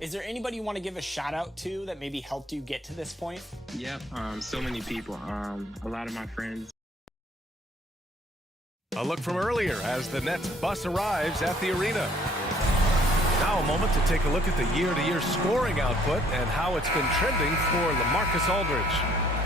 Is there anybody you want to give a shout out to that maybe helped you get to this point? Yep, so many people. A lot of my friends. A look from earlier as the Nets bus arrives at the arena. Now a moment to take a look at the year-to-year scoring output and how it's been trending for LaMarcus Aldridge.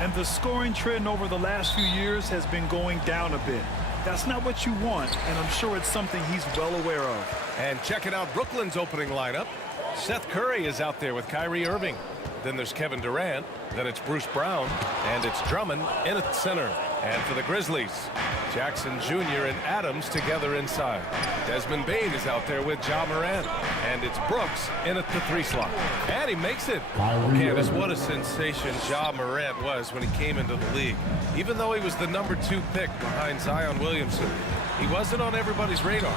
And the scoring trend over the last few years has been going down a bit. That's not what you want, and I'm sure it's something he's well aware of. And checking out Brooklyn's opening lineup, Seth Curry is out there with Kyrie Irving. Then there's Kevin Durant. Then it's Bruce Brown. And it's Drummond in at center. And for the Grizzlies, Jackson Jr. and Adams together inside. Desmond Bane is out there with Ja Morant. And it's Brooks in at the 3 slot. And he makes it. Candace, what a sensation Ja Morant was when he came into the league. Even though he was the #2 pick behind Zion Williamson, he wasn't on everybody's radar.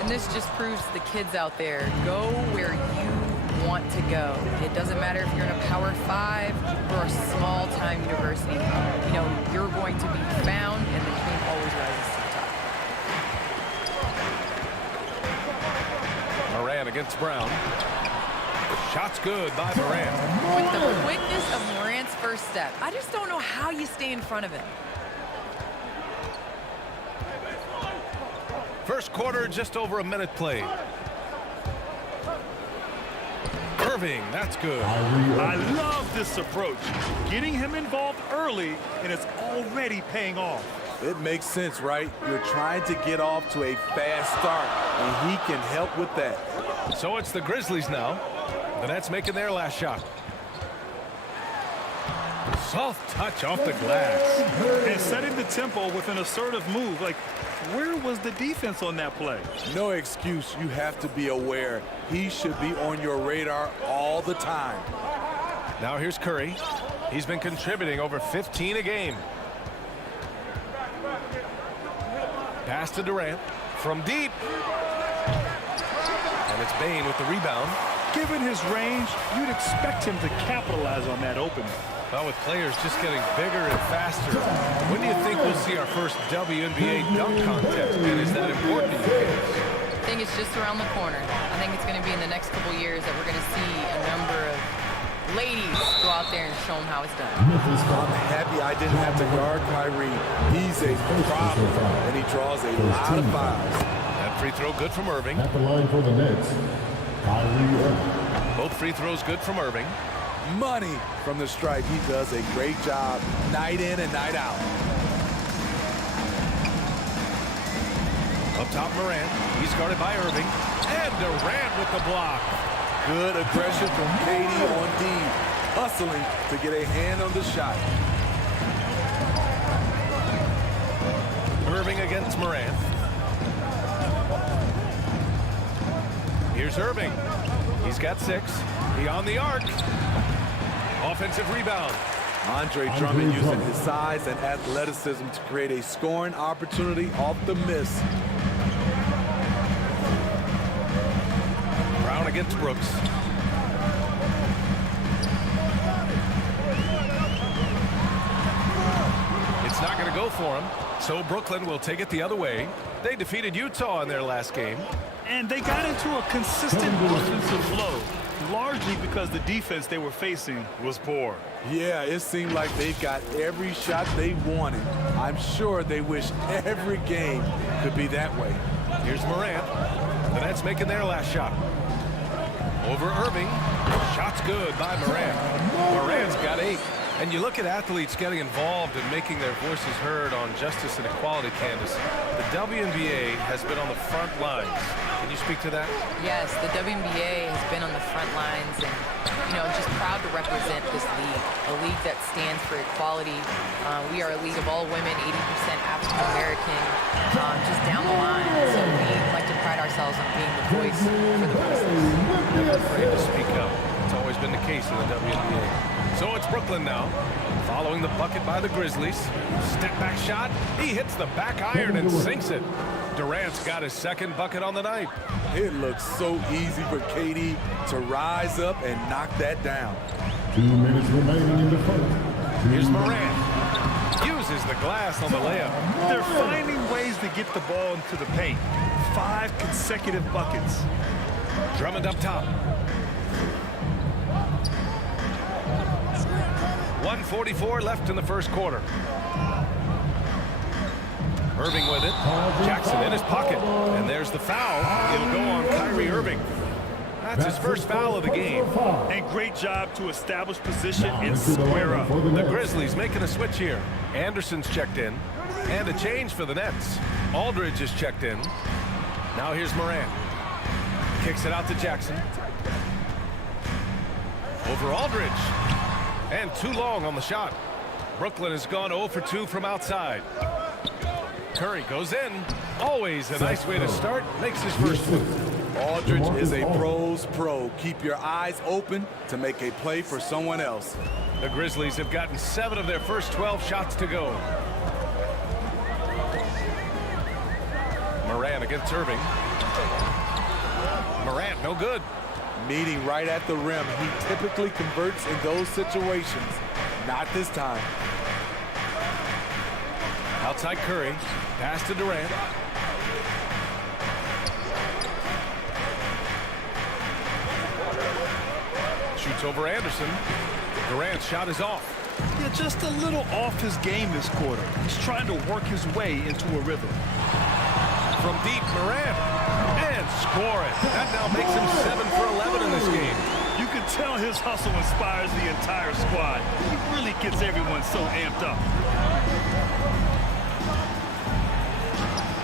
And this just proves to the kids out there, go where you want to go. It doesn't matter if you're in a Power 5 or a small-time university. You know, you're going to be found, and the team always rises to the top. Morant against Brown. Shot's good by Morant. With the quickness of Morant's first step, I just don't know how you stay in front of him. First quarter, just over a minute played. Irving, that's good. I love this approach. Getting him involved early, and it's already paying off. It makes sense, right? You're trying to get off to a fast start, and he can help with that. So it's the Grizzlies now. The Nets making their last shot. Soft touch off the glass. And setting the tempo with an assertive move. Like, where was the defense on that play? No excuse. You have to be aware. He should be on your radar all the time. Now here's Curry. He's been contributing over 15 a game. Pass to Durant from deep. And it's Bane with the rebound. Given his range, you'd expect him to capitalize on that opening. Well, with players just getting bigger and faster, when do you think we'll see our first WNBA dunk contest? And is that important to you? I think it's just around the corner. I think it's going to be in the next couple years that we're going to see a number of ladies go out there and show them how it's done. I'm happy I didn't have to guard Kyrie. He's a problem, and he draws a lot of fouls. That free throw good from Irving. At the line for the Nets, Kyrie Irving. Both free throws good from Irving. Money from the stripe. He does a great job night in and night out. Up top, Morant. He's guarded by Irving. And Durant with the block. Good aggression from KD on D. Hustling to get a hand on the shot. Irving against Morant. Here's Irving. He's got 6. He on the arc. Offensive rebound. Andre Drummond using his size and athleticism to create a scoring opportunity off the miss. Brown against Brooks. It's not going to go for him, so Brooklyn will take it the other way. They defeated Utah in their last game. And they got into a consistent offensive flow, largely because the defense they were facing was poor. Yeah, it seemed like they got every shot they wanted. I'm sure they wish every game could be that way. Here's Morant. The Nets making their last shot. Over Irving. Shot's good by Morant. Morant's got 8. And you look at athletes getting involved and making their voices heard on justice and equality, Candace. The WNBA has been on the front lines. Can you speak to that? Yes, the WNBA has been on the front lines and, you know, just proud to represent this league, a league that stands for equality. We are a league of all women, 80% African American, just down the line. So we like to pride ourselves on being the voice for the voiceless. Never afraid to speak up. It's always been the case in the WNBA. So it's Brooklyn now, following the bucket by the Grizzlies. Step back shot. He hits the back iron and sinks it. Durant's got his second bucket on the night. It looks so easy for KD to rise up and knock that down. 2 minutes remaining in the first. Here's Morant. Uses the glass on the layup. They're finding ways to get the ball into the paint. 5 consecutive buckets. Drummond up top. 1:44 left in the first quarter. Irving with it. Jackson in his pocket. And there's the foul. It'll go on Kyrie Irving. That's his first foul of the game. And great job to establish position and square up. The Grizzlies making a switch here. Anderson's checked in. And a change for the Nets. Aldridge is checked in. Now here's Morant. Kicks it out to Jackson. Over Aldridge. And too long on the shot. Brooklyn has gone 0 for 2 from outside. Curry goes in. Always a nice way to start. Makes his first move. Aldridge is a pro's pro. Keep your eyes open to make a play for someone else. The Grizzlies have gotten 7 of their first 12 shots to go. Morant against Irving. Morant, no good. Meeting right at the rim. He typically converts in those situations. Not this time. Outside Curry. Pass to Durant. Shoots over Anderson. Durant's shot is off. Yeah, just a little off his game this quarter. He's trying to work his way into a rhythm. From deep, Morant. And score it. That now makes him 7 for 11 in this game. You can tell his hustle inspires the entire squad. He really gets everyone so amped up.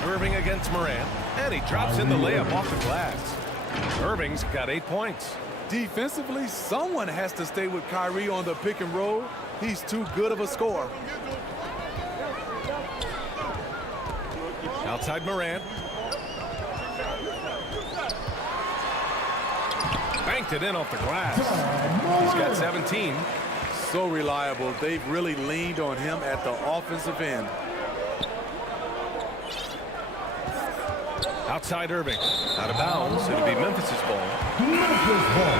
Irving against Morant. And he drops in the layup off the glass. Irving's got 8 points. Defensively, someone has to stay with Kyrie on the pick and roll. He's too good of a scorer. Outside Morant. Banked it in off the glass. He's got 17. So reliable. They've really leaned on him at the offensive end. Outside Irving. Out of bounds. It'll be Memphis' ball. Memphis ball.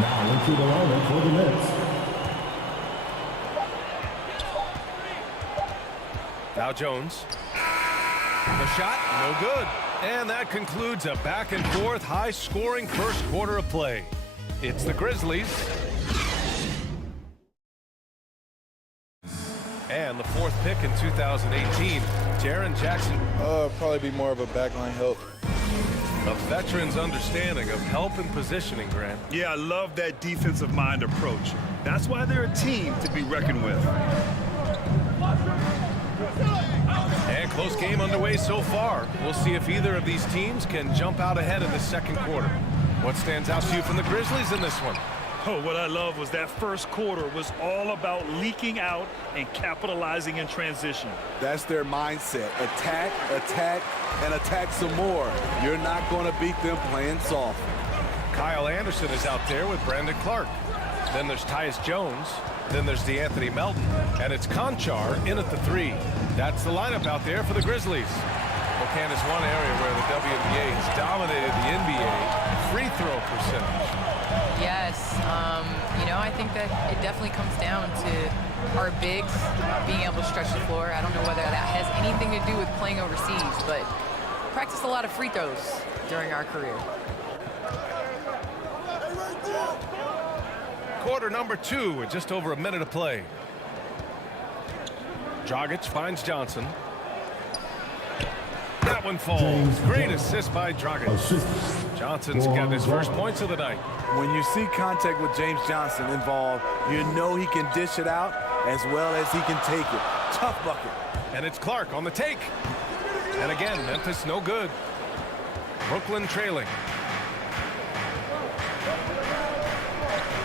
Now into the lineup for the Nets. Now Jones. The shot, no good. And that concludes a back-and-forth, high-scoring first quarter of play. It's the Grizzlies. And the 4th pick in 2018, Jaren Jackson. Probably be more of a backline help. A veteran's understanding of help and positioning, Grant. Yeah, I love that defensive mind approach. That's why they're a team to be reckoned with. And close game underway so far. We'll see if either of these teams can jump out ahead in the second quarter. What stands out to you from the Grizzlies in this one? Oh, what I love was that first quarter was all about leaking out and capitalizing in transition. That's their mindset. Attack, attack, and attack some more. You're not going to beat them playing soft. Kyle Anderson is out there with Brandon Clark. Then there's Tyus Jones. Then there's DeAnthony Melton. And it's Conchar in at the 3. That's the lineup out there for the Grizzlies. Well, Candace, one area where the WNBA has dominated the NBA, free throw percentage. Yes, you know, I think that it definitely comes down to our bigs being able to stretch the floor. I don't know whether that has anything to do with playing overseas, but practiced a lot of free throws during our career. Quarter number 2 with just over a minute to play. Dragic finds Johnson. That one falls. Great assist by Dragic. Johnson's got his first points of the night. When you see contact with James Johnson involved, you know he can dish it out as well as he can take it. Tough bucket. And it's Clark on the take. And again, Memphis no good. Brooklyn trailing.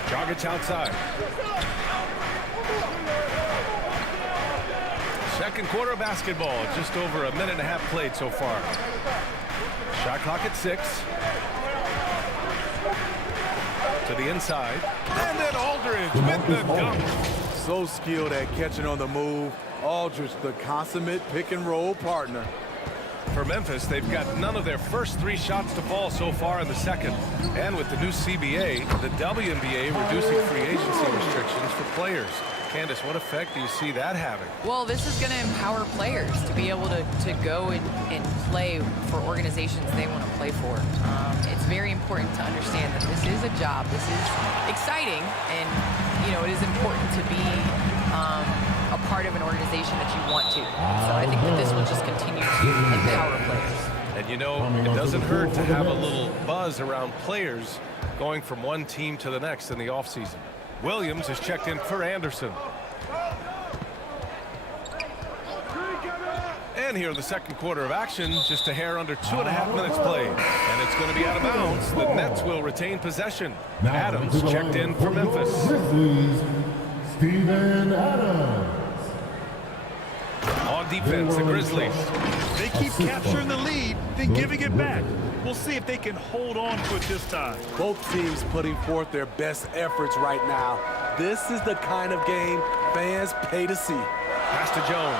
Dragic outside. Second quarter of basketball. Just over a minute and a half played so far. Shot clock at 6. To the inside. And then Aldridge with the dunk. So skilled at catching on the move. Aldridge, the consummate pick and roll partner. For Memphis, they've got none of their first 3 shots to fall so far in the second. And with the new CBA, the WNBA reducing free agency restrictions for players. Candace, what effect do you see that having? Well, this is going to empower players to be able to go and play for organizations they want to play for. It's very important to understand that this is a job. This is exciting, and it is important to be a part of an organization that you want to. So I think that this will just continue to empower players. And it doesn't hurt to have a little buzz around players going from one team to the next in the offseason. Williams is checked in for Anderson. And here in the second quarter of action, just a hair under 2.5 minutes played. And it's going to be out of bounds. The Nets will retain possession. Adams checked in for Memphis. Grizzlies, Steven Adams. On defense, the Grizzlies. They keep capturing the lead, then giving it back. We'll see if they can hold on to it this time. Both teams putting forth their best efforts right now. This is the kind of game fans pay to see. Pass to Jones.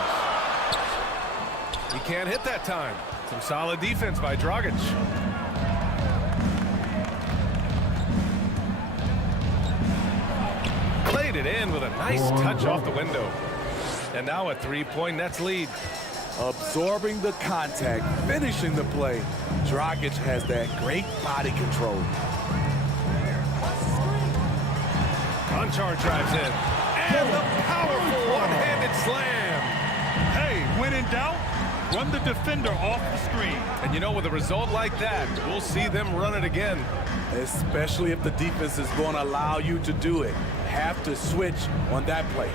He can't hit that time. Some solid defense by Dragic. Played it in with a nice touch off the window. And now a 3-point Nets lead. Absorbing the contact, finishing the play. Dragic has that great body control. Conchar drives in. And the powerful one-handed slam. Hey, when in doubt, run the defender off the screen. And with a result like that, we'll see them run it again. Especially if the defense is going to allow you to do it. Have to switch on that play.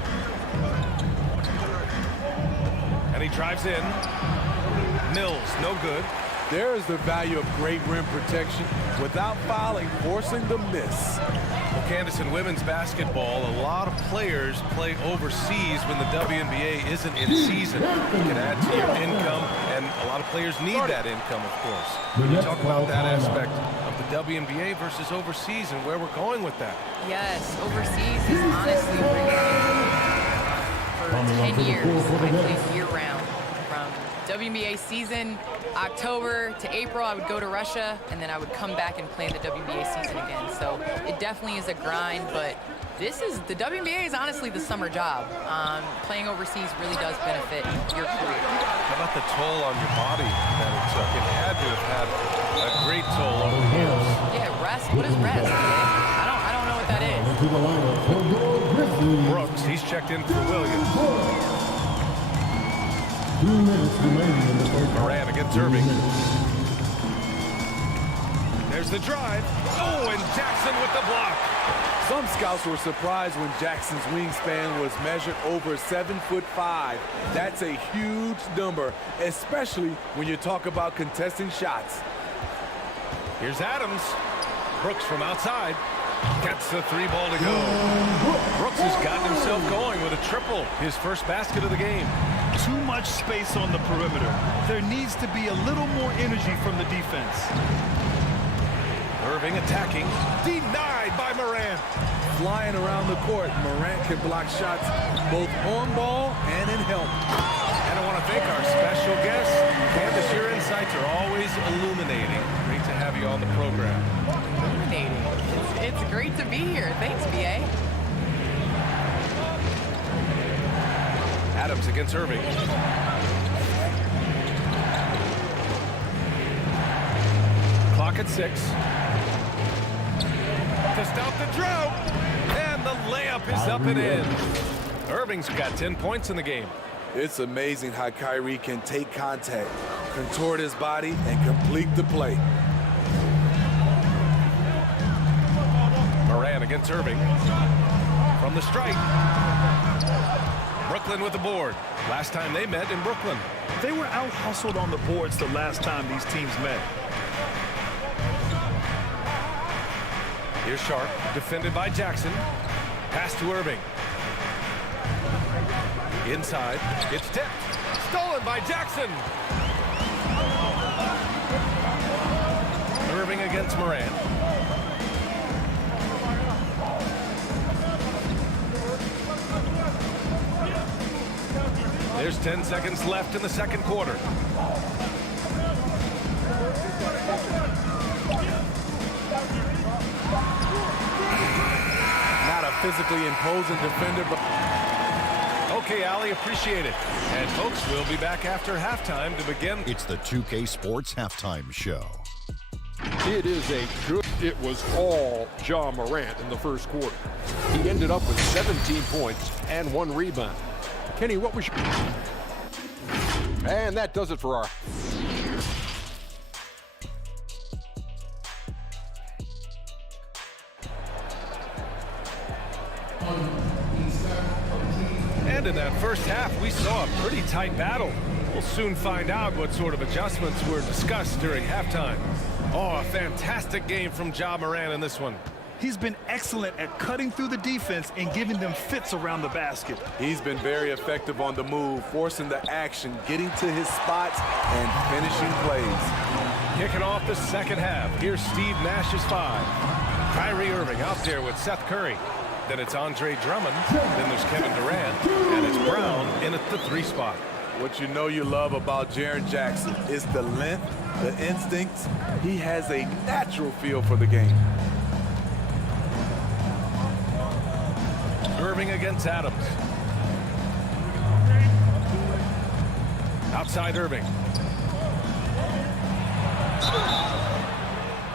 And he drives in. Mills, no good. There is the value of great rim protection without fouling, forcing the miss. Well, Candace, in women's basketball, a lot of players play overseas when the WNBA isn't in season. You can add to your income, and a lot of players need that income, of course. When you talk about that aspect of the WNBA versus overseas and where we're going with that. Yes, overseas is honestly for 10 years. I played year-round. From WNBA season, October to April, I would go to Russia, and then I would come back and play in the WNBA season again. So it definitely is a grind, but the WNBA is honestly the summer job. Playing overseas really does benefit your career. How about the toll on your body that it took? It had to have had a great toll over the years. Yeah, rest. What is rest? I don't know what that is. Brooks, he's checked in for Williams. 2 minutes remaining in the first. Moran against Irving. There's the drive. Oh, and Jackson with the block. Some scouts were surprised when Jackson's wingspan was measured over 7'5". That's a huge number, especially when you talk about contesting shots. Here's Adams. Brooks from outside. Gets the 3-ball to go. Brooks has gotten himself going with a triple. His first basket of the game. Too much space on the perimeter. There needs to be a little more energy from the defense. Irving attacking. Denied by Moran. Flying around the court, Morant can block shots both on ball and in help. And I want to thank our special guest. Candace, your insights are always illuminating. Great to have you on the program. Illuminating. It's great to be here. Thanks, BA. Adams against Irving. Clock at 6. To stop the drought. And the layup is up and in. Irving's got 10 points in the game. It's amazing how Kyrie can take contact, contort his body, and complete the play. Moran against Irving. From the strike. Brooklyn with the board. Last time they met in Brooklyn. They were out-hustled on the boards the last time these teams met. Here's Sharp, defended by Jackson. Pass to Irving. Inside, it's tipped. Stolen by Jackson. Irving against Moran. There's 10 seconds left in the second quarter. Not a physically imposing defender, but Okay, Ali, appreciate it. And folks, we'll be back after halftime to begin. It's the 2K Sports Halftime Show. It was all Ja Morant in the first quarter. He ended up with 17 points and 1 rebound. Kenny, what was your... And that does it for our... And in that first half, we saw a pretty tight battle. We'll soon find out what sort of adjustments were discussed during halftime. Oh, a fantastic game from Ja Morant in this one. He's been excellent at cutting through the defense and giving them fits around the basket. He's been very effective on the move, forcing the action, getting to his spots, and finishing plays. Kicking off the second half, here's Steve Nash's 5. Kyrie Irving out there with Seth Curry. Then it's Andre Drummond. Then there's Kevin Durant. And it's Brown in at the 3 spot. What you know you love about Jaren Jackson is the length, the instincts. He has a natural feel for the game. Irving against Adams. Outside Irving.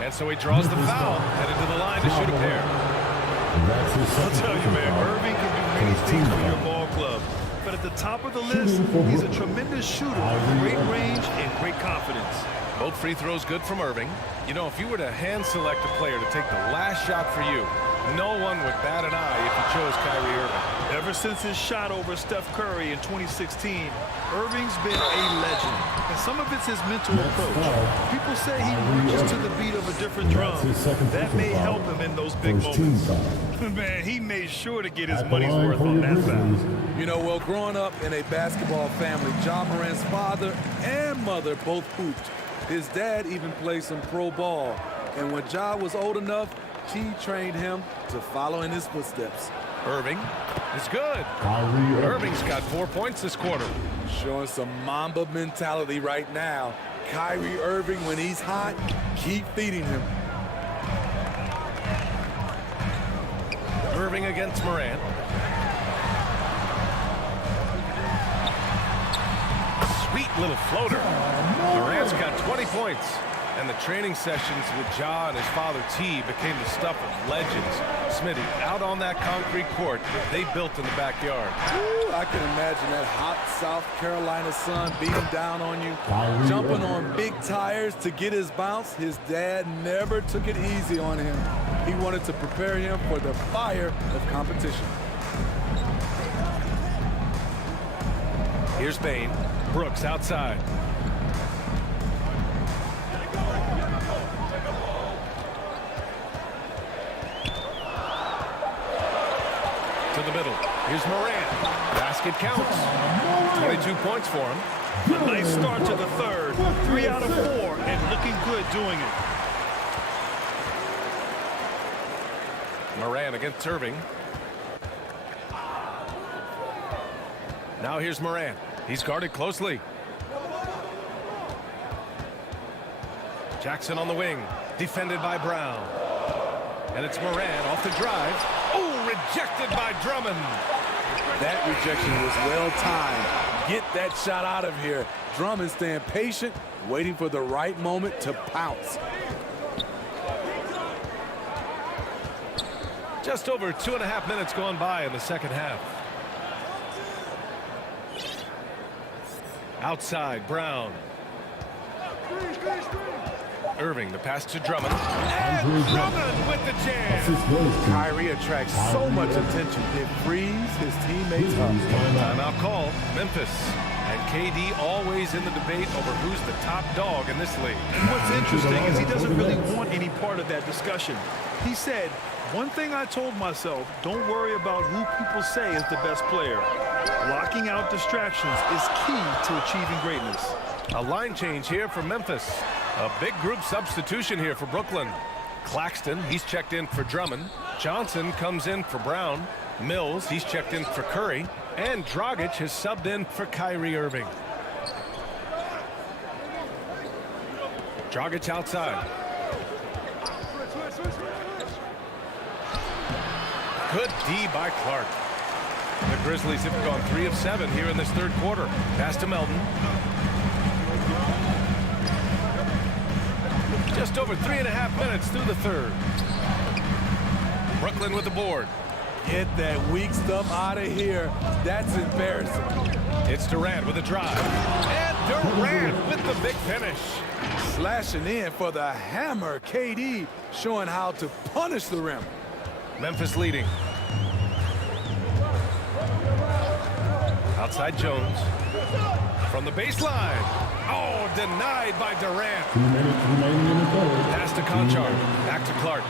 And so he draws the foul, headed to the line to shoot a pair. I'll tell you, man, Irving can do many things for your ball club. But at the top of the list, he's a tremendous shooter with great range and great confidence. Both free throws good from Irving. You know, if you were to hand select a player to take the last shot for you, no one would bat an eye if you chose Kyrie Irving. Ever since his shot over Steph Curry in 2016, Irving's been a legend. And some of it's his mental approach. People say he marches to the beat of a different drum. That may help him in those big moments. Man, he made sure to get his money's worth on that foul. You know, well, growing up in a basketball family, Ja Morant's father and mother both hooped. His dad even played some pro ball. And when Ja was old enough, he trained him to follow in his footsteps. Irving is good. Irving's got 4 points this quarter. Showing some Mamba mentality right now. Kyrie Irving, when he's hot, keep feeding him. Irving against Morant. Sweet little floater. Morant's got 20 points. And the training sessions with Ja and his father T became the stuff of legends. Smitty, out on that concrete court they built in the backyard. Ooh, I can imagine that hot South Carolina sun beating down on you, jumping on big tires to get his bounce. His dad never took it easy on him. He wanted to prepare him for the fire of competition. Here's Bane. Brooks outside. To the middle. Here's Morant. Basket counts. 22 points for him. A nice start to the third. 3 out of 4 and looking good doing it. Morant against Irving. Now here's Morant. He's guarded closely. Jackson on the wing. Defended by Brown. And it's Morant off the drive. Oh, rejected by Drummond. That rejection was well timed. Get that shot out of here. Drummond staying patient, waiting for the right moment to pounce. Just over 2.5 minutes gone by in the second half. Outside, Brown. Irving, the pass to Drummond. And Drummond with the jam. Kyrie attracts so much attention. It frees his teammates up. Timeout call, Memphis. And KD always in the debate over who's the top dog in this league. And what's interesting is he doesn't really want any part of that discussion. He said, one thing I told myself, don't worry about who people say is the best player. Blocking out distractions is key to achieving greatness. A line change here for Memphis. A big group substitution here for Brooklyn. Claxton, he's checked in for Drummond. Johnson comes in for Brown. Mills, he's checked in for Curry. And Dragic has subbed in for Kyrie Irving. Dragic outside. Good D by Clark. The Grizzlies have gone 3 of 7 here in this third quarter. Pass to Melton. Just over 3.5 minutes through the third. Brooklyn with the board. Get that weak stuff out of here. That's embarrassing. It's Durant with a drive. And Durant with the big finish. Slashing in for the hammer. KD showing how to punish the rim. Memphis leading. Outside Jones. From the baseline. Oh, denied by Durant. 2 minutes remaining in the third. Pass to Conchar. Back to Clark.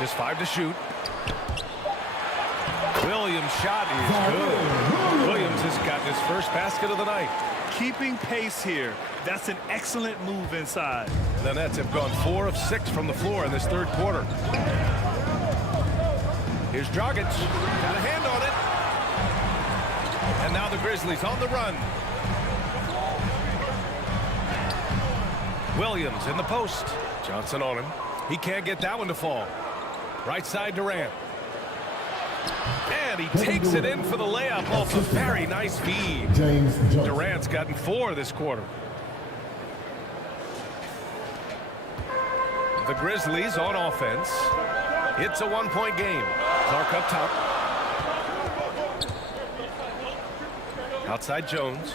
Just 5 to shoot. Williams' shot is good. Williams has gotten his first basket of the night. Keeping pace here. That's an excellent move inside. The Nets have gone 4 of 6 from the floor in this third quarter. Here's Dragic. Got a hand on it. And now the Grizzlies on the run. Williams in the post. Johnson on him. He can't get that one to fall. Right side Durant. And he takes it in for the layup off a very nice feed. Durant's gotten 4 this quarter. The Grizzlies on offense. It's a 1-point game. Clark up top. Outside Jones.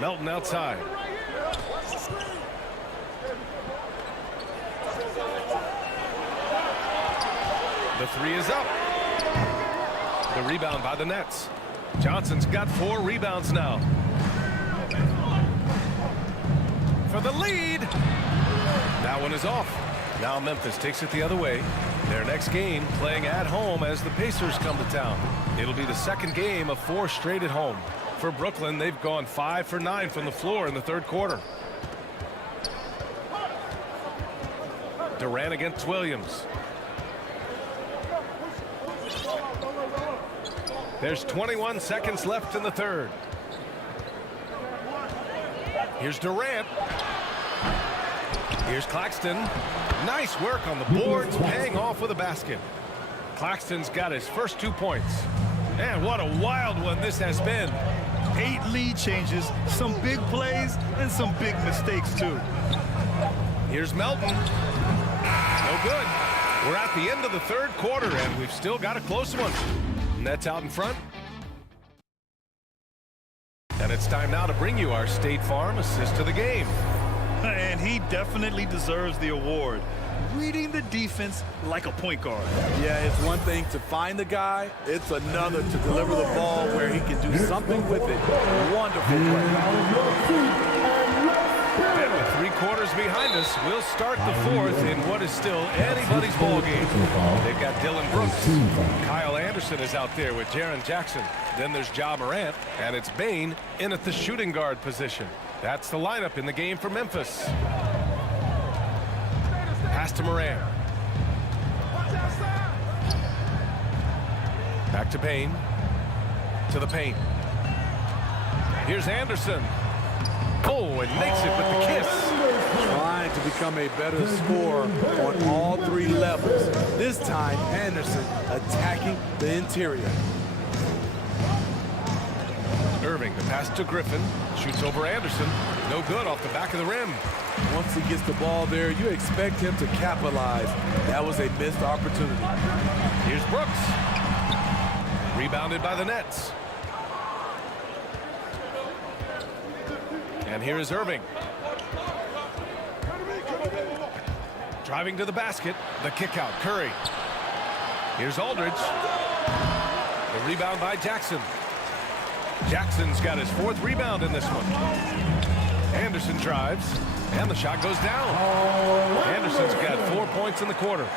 Melton outside. The 3 is up. The rebound by the Nets. Johnson's got 4 rebounds now. For the lead. That one is off. Now Memphis takes it the other way. Their next game playing at home as the Pacers come to town. It'll be the second game of 4 straight at home. For Brooklyn, they've gone 5 for 9 from the floor in the third quarter. Durant against Williams. There's 21 seconds left in the third. Here's Durant. Here's Claxton. Nice work on the boards, paying off with a basket. Claxton's got his first 2 points. And what a wild one this has been. 8 lead changes, some big plays, and some big mistakes, too. Here's Melton. No good. We're at the end of the third quarter, and we've still got a close one. Nets out in front. And it's time now to bring you our State Farm assist to the game. And he definitely deserves the award. Reading the defense like a point guard. Yeah, it's one thing to find the guy. It's another to deliver the ball where he can do something with it. Wonderful play. And with 3 quarters behind us, we'll start the fourth in what is still anybody's ball game. They've got Dylan Brooks. Kyle Anderson is out there with Jaren Jackson. Then there's Ja Morant, and it's Bane in at the shooting guard position. That's the lineup in the game for Memphis. Pass to Morant. Back to Payne. To the paint. Here's Anderson. Oh, and makes it with the kiss. Trying to become a better scorer on all 3 levels. This time, Anderson attacking the interior. Irving, the pass to Griffin. Shoots over Anderson. No good off the back of the rim. Once he gets the ball there, you expect him to capitalize. That was a missed opportunity. Here's Brooks. Rebounded by the Nets. And here is Irving. Driving to the basket. The kick out. Curry. Here's Aldridge. The rebound by Jackson. Jackson's got his 4th rebound in this one. Anderson drives. And the shot goes down. Anderson's got 4 points in the quarter.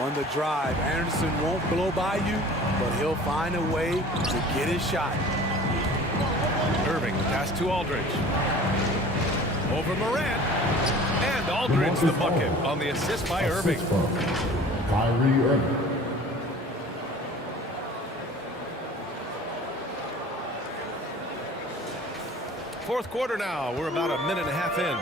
On the drive, Anderson won't blow by you, but he'll find a way to get his shot. Irving, the pass to Aldridge. Over Morant. And Aldridge the bucket on the assist by Irving. Kyrie Irving. Fourth quarter now. We're about a minute and a half in.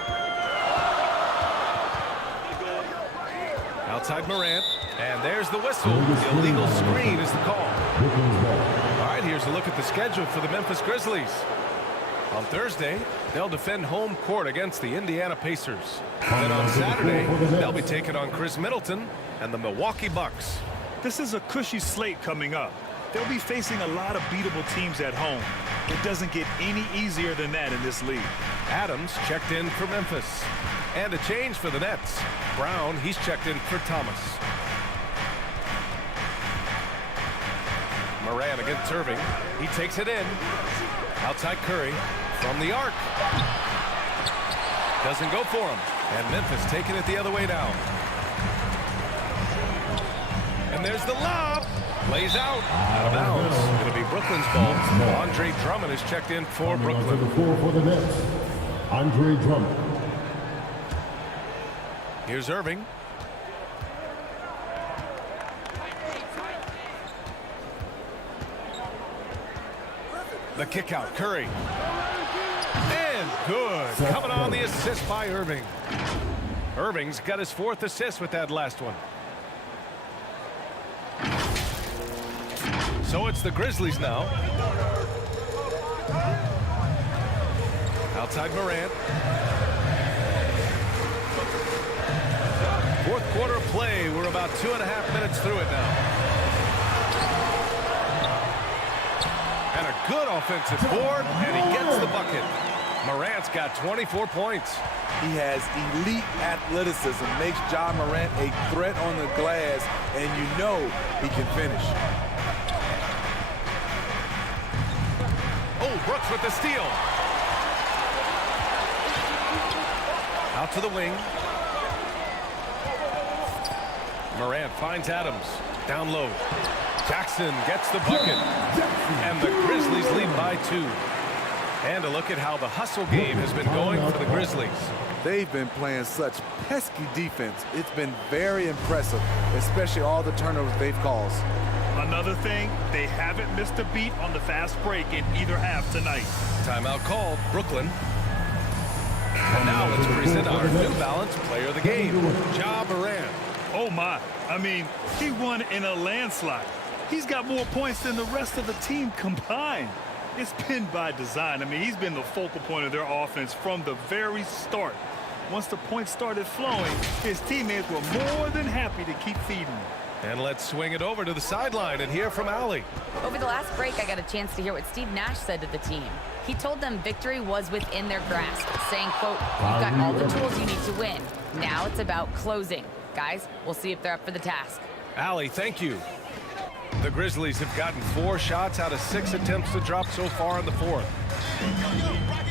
Outside Morant, and there's the whistle. The illegal screen is the call. All right, here's a look at the schedule for the Memphis Grizzlies. On Thursday, they'll defend home court against the Indiana Pacers. Then on Saturday, they'll be taking on Chris Middleton and the Milwaukee Bucks. This is a cushy slate coming up. They'll be facing a lot of beatable teams at home. It doesn't get any easier than that in this league. Adams checked in for Memphis. And a change for the Nets. Brown, he's checked in for Thomas. Moran against Irving. He takes it in. Outside Curry from the arc. Doesn't go for him. And Memphis taking it the other way down. And there's the lob. Plays out. Out of bounds. It'll be Brooklyn's ball. Andre Drummond is checked in for Brooklyn. For the Nets, Andre Drummond. Here's Irving. The kick out, Curry. And good. Coming on the assist by Irving. Irving's got his 4th assist with that last one. So it's the Grizzlies now. Outside Morant. 4th quarter of play. We're about 2.5 minutes through it now. And a good offensive board, and he gets the bucket. Morant's got 24 points. He has elite athleticism, makes Ja Morant a threat on the glass, and you know he can finish. Oh, Brooks with the steal. Out to the wing. Morant finds Adams. Down low. Jackson gets the bucket. And the Grizzlies lead by 2. And a look at how the hustle game has been going for the Grizzlies. They've been playing such pesky defense. It's been very impressive, especially all the turnovers they've caused. Another thing, they haven't missed a beat on the fast break in either half tonight. Timeout called, Brooklyn. And now let's present our New Balance player of the game, Ja Morant. Oh my, I mean, he won in a landslide. He's got more points than the rest of the team combined. It's been by design. I mean, he's been the focal point of their offense from the very start. Once the points started flowing, his teammates were more than happy to keep feeding him. And let's swing it over to the sideline and hear from Allie. Over the last break, I got a chance to hear what Steve Nash said to the team. He told them victory was within their grasp, saying, quote, "You've got all the tools you need to win. Now it's about closing. Guys, we'll see if they're up for the task." Allie, thank you. The Grizzlies have gotten 4 shots out of 6 attempts to drop so far in the 4th.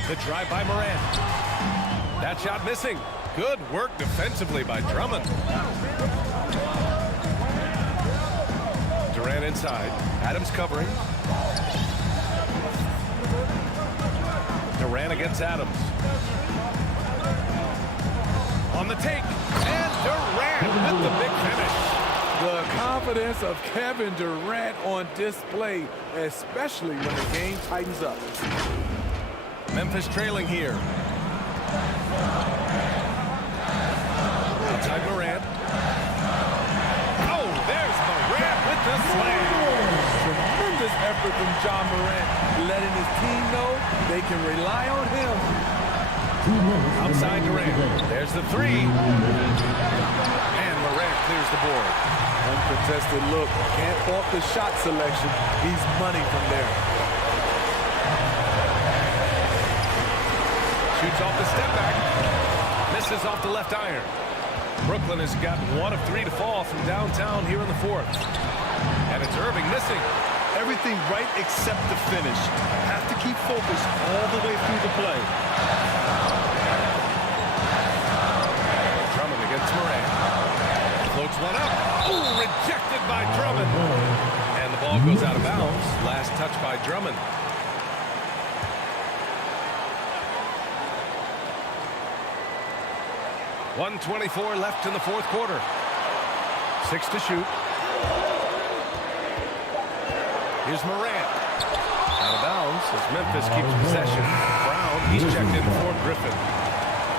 The drive by Morant. That shot missing. Good work defensively by Drummond. Durant inside. Adams covering. Durant against Adams. On the take. And Durant with the big finish. The confidence of Kevin Durant on display, especially when the game tightens up. Memphis trailing here. Outside Morant. Oh, there's Morant with the slam. Tremendous effort from Ja Morant, letting his team know they can rely on him. Outside Durant. There's the 3. And Morant clears the board. Uncontested look. Can't fault the shot selection. He's money from there. Shoots off the step back. Misses off the left iron. Brooklyn has gotten 1 of 3 to fall from downtown here in the 4th. And it's Irving missing. Everything right except the finish. Have to keep focused all the way through the play. Drummond against Morant. Floats one up. Ooh, rejected by Drummond. And the ball goes out of bounds. Last touch by Drummond. .124 left in the 4th quarter. 6 to shoot. Here's Morant. Out of bounds as Memphis keeps possession. Brown, he's checked in for Griffin.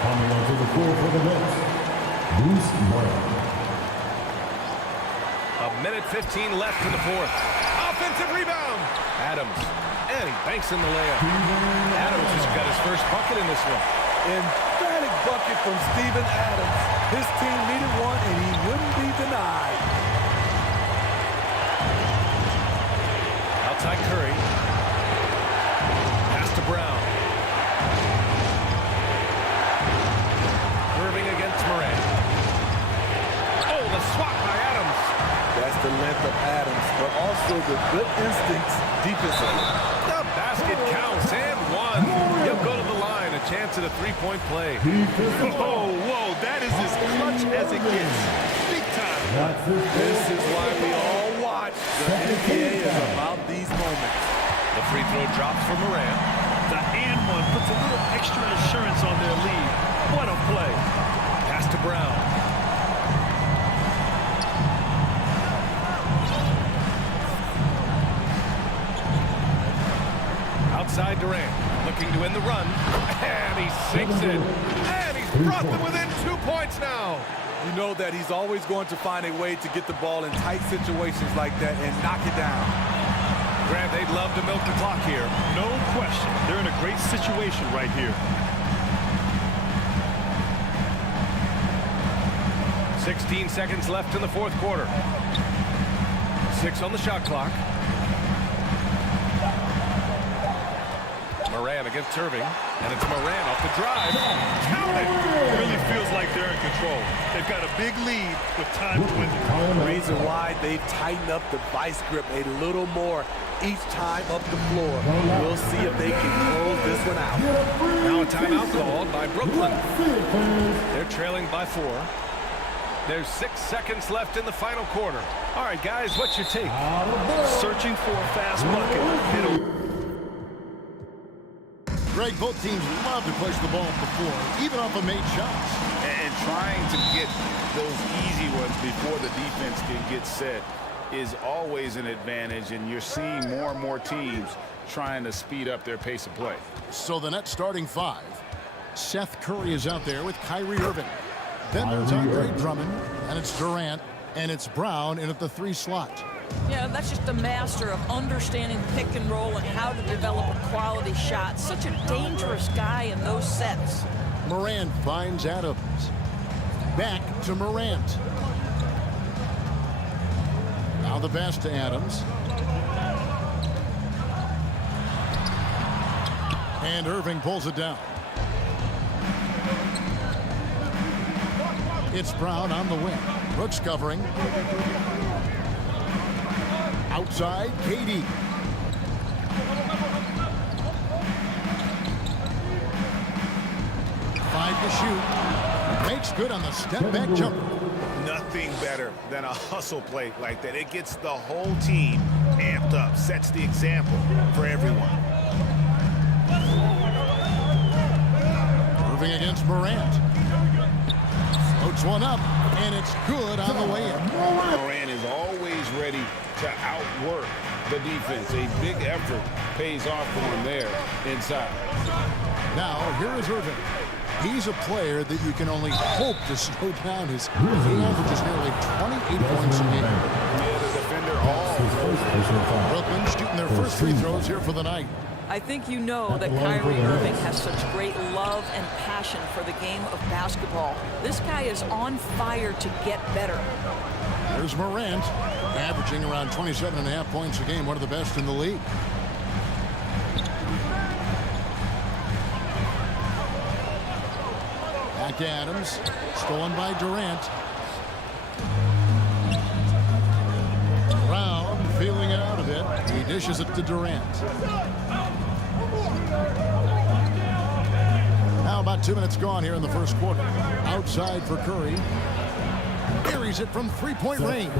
Coming onto the floor for the Nets, Bruce Brown. 1:15 left in the fourth. Offensive rebound. Adams. And he banks in the layup. Adams has got his first bucket in this one. Emphatic bucket from Steven Adams. His team needed one, and he wouldn't be denied. Outside Curry. Pass to Brown. Irving against Morant. Oh, the swat by Adams. That's the length of Adams, but also the good instincts defensively. The basket counts and one. He'll go to the line. A chance at a three-point play. Oh, whoa, that is as clutch as it gets. Big time. This is why we all watch. The NBA is about these moments. The free throw drops for Morant. The and one puts a little extra insurance on their lead. What a play. Pass to Brown. Outside Durant, looking to end the run, and he sinks it, and he's brought them within 2 points now. You know that he's always going to find a way to get the ball in tight situations like that and knock it down. Grant, they'd love to milk the clock here. No question. They're in a great situation right here. 16 seconds left in the fourth quarter. 6 on the shot clock. Morant against Irving, and it's Morant off the drive. Count it! It really feels like they're in control. They've got a big lead with time to win. The reason why they've tightened up the vice grip a little more each time up the floor. We'll see if they can close this one out. Now a timeout called by Brooklyn. They're trailing by 4. There's 6 seconds left in the final quarter. All right, guys, what's your take? Searching for a fast bucket. Greg, both teams love to push the ball up the floor, even off of made shots. And trying to get those easy ones before the defense can get set is always an advantage, and you're seeing more and more teams trying to speed up their pace of play. So the net starting 5. Seth Curry is out there with Kyrie Irving. Then there's Andre Drummond, and it's Durant, and it's Brown in at the 3 slot. Yeah, that's just a master of understanding pick and roll and how to develop a quality shot. Such a dangerous guy in those sets. Morant finds Adams. Back to Morant. Now the pass to Adams. And Irving pulls it down. It's Brown on the wing. Brooks covering. Outside, KD. Five to shoot. Makes good on the step-back jumper. Nothing better than a hustle play like that. It gets the whole team amped up, sets the example for everyone. Irving against Morant. Floats one up, and it's good on the way in. Morant is always ready to outwork the defense. A big effort pays off for him there inside. Now, here is Irving. He's a player that you can only hope to slow down. He averages nearly 28 points a game. Yeah, the defender all. Brooklyn shooting their first free throws here for the night. I think you know that Kyrie Irving has such great love and passion for the game of basketball. This guy is on fire to get better. There's Morant, averaging around 27.5 points a game, one of the best in the league. Back to Adams, stolen by Durant. Brown feeling it out a bit. He dishes it to Durant. Now about 2 minutes gone here in the first quarter. Outside for Curry. Buries it from three-point range.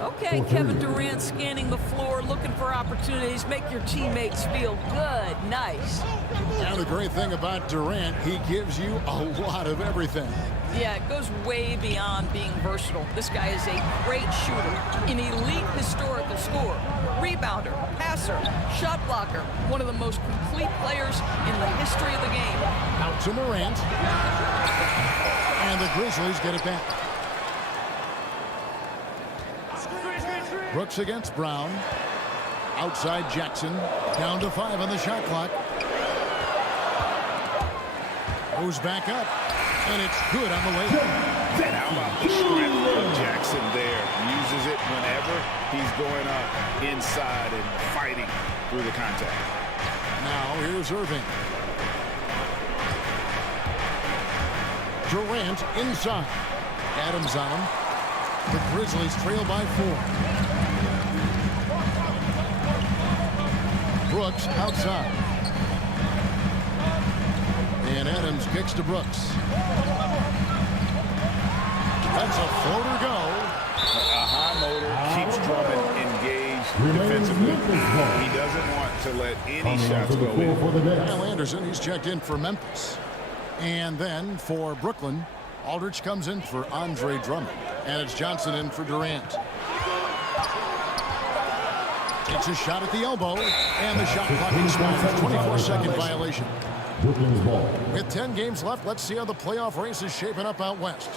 Okay, Kevin Durant scanning the floor, looking for opportunities. Make your teammates feel good. Nice. Now the great thing about Durant, he gives you a lot of everything. Yeah, it goes way beyond being versatile. This guy is a great shooter, an elite historical scorer, rebounder, passer, shot blocker, one of the most complete players in the history of the game. Out to Morant. And the Grizzlies get it back. Brooks against Brown. Outside Jackson. Down to 5 on the shot clock. Goes back up. And it's good on the way. How about the strength of Jackson there? Uses it whenever he's going up inside and fighting through the contact. Now here's Irving. Durant inside. Adams on him. The Grizzlies trail by 4. Brooks outside. And Adams kicks to Brooks. That's a floater go. A high motor keeps Drummond engaged defensively. He doesn't want to let any shots go in. Kyle Anderson, he's checked in for Memphis. And then for Brooklyn, Aldridge comes in for Andre Drummond. And it's Johnson in for Durant. Takes a shot at the elbow. And the shot clock expires. 24-second violation. Brooklyn's ball. With 10 games left, let's see how the playoff race is shaping up out west.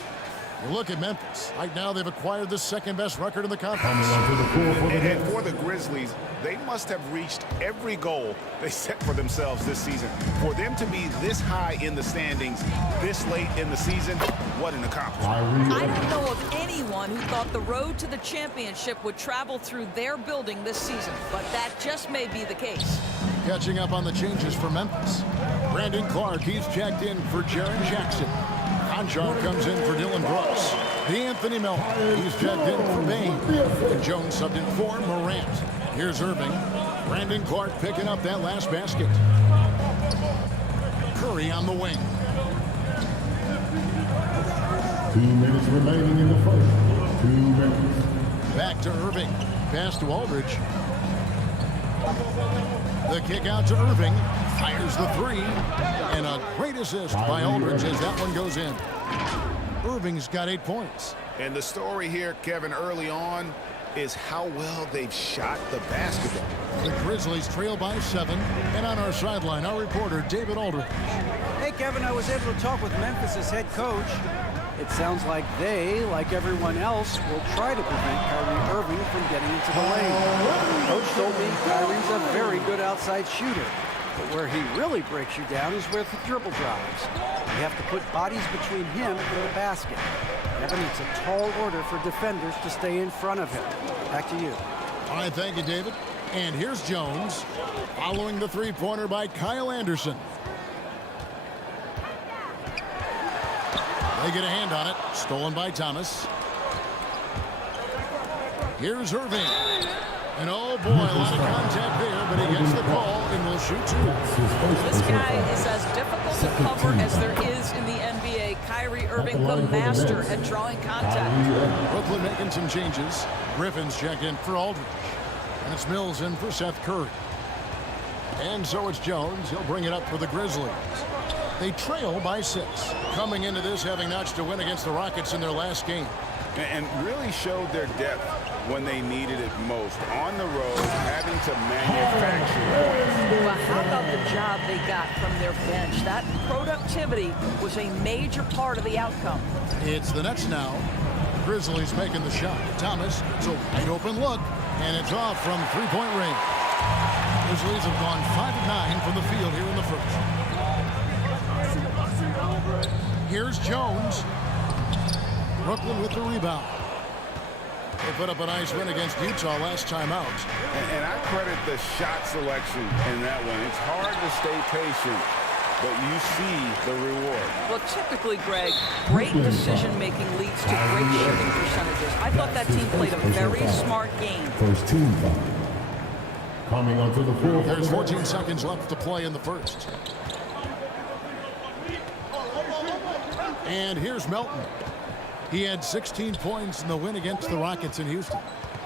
You look at Memphis. Right now, they've acquired the second-best record in the conference. And for the Grizzlies, they must have reached every goal they set for themselves this season. For them to be this high in the standings this late in the season, what an accomplishment. I don't know of anyone who thought the road to the championship would travel through their building this season, but that just may be the case. Catching up on the changes for Memphis. Brandon Clark, he's checked in for Jaren Jackson. Conchar comes in for Dylan Brooks. Anthony Melton, he's checked in for Bain. And Jones subbed in for Morant. Here's Irving. Brandon Clark picking up that last basket. Curry on the wing. 2 minutes remaining in the first. 2 minutes. Back to Irving. Pass to Aldridge. The kick out to Irving. Fires the 3. And a great assist by Aldridge as that one goes in. Irving's got 8 points. And the story here, Kevin, early on is how well they've shot the basketball. The Grizzlies trail by 7. And on our sideline, our reporter, David Aldridge. Hey, Kevin, I was able to talk with Memphis' head coach. It sounds like they, like everyone else, will try to prevent Kyrie Irving from getting into the lane. Coach told me Kyrie's a very good outside shooter. But where he really breaks you down is with dribble drives. You have to put bodies between him and the basket. Kevin, it's a tall order for defenders to stay in front of him. Back to you. All right, thank you, David. And here's Jones, following the three-pointer by Kyle Anderson. They get a hand on it. Stolen by Thomas. Here's Irving. And oh boy, a lot of contact there, but he gets the call and will shoot 2. This guy is as difficult to cover as there is in the NBA. Kyrie Irving, the master at drawing contact. Brooklyn making some changes. Griffin's checked in for Aldridge. And it's Mills in for Seth Curry. And so it's Jones. He'll bring it up for the Grizzlies. They trail by 6. Coming into this having notched a win against the Rockets in their last game. And really showed their depth when they needed it most. On the road, having to manufacture points. Well, how about the job they got from their bench? That productivity was a major part of the outcome. It's the Nets now. Grizzlies making the shot. Thomas, it's a wide open look, and it's off from three-point range. Grizzlies have gone 5 of 9 from the field here in the first. Here's Jones. Brooklyn with the rebound. They put up a nice win against Utah last time out. And I credit the shot selection in that one. It's hard to stay patient, but you see the reward. Well, typically, Greg, great decision-making leads to great shooting percentages. I thought that team played a very smart game. First team foul. Coming onto the floor. There's 14 seconds left to play in the first. And here's Melton. He had 16 points in the win against the Rockets in Houston.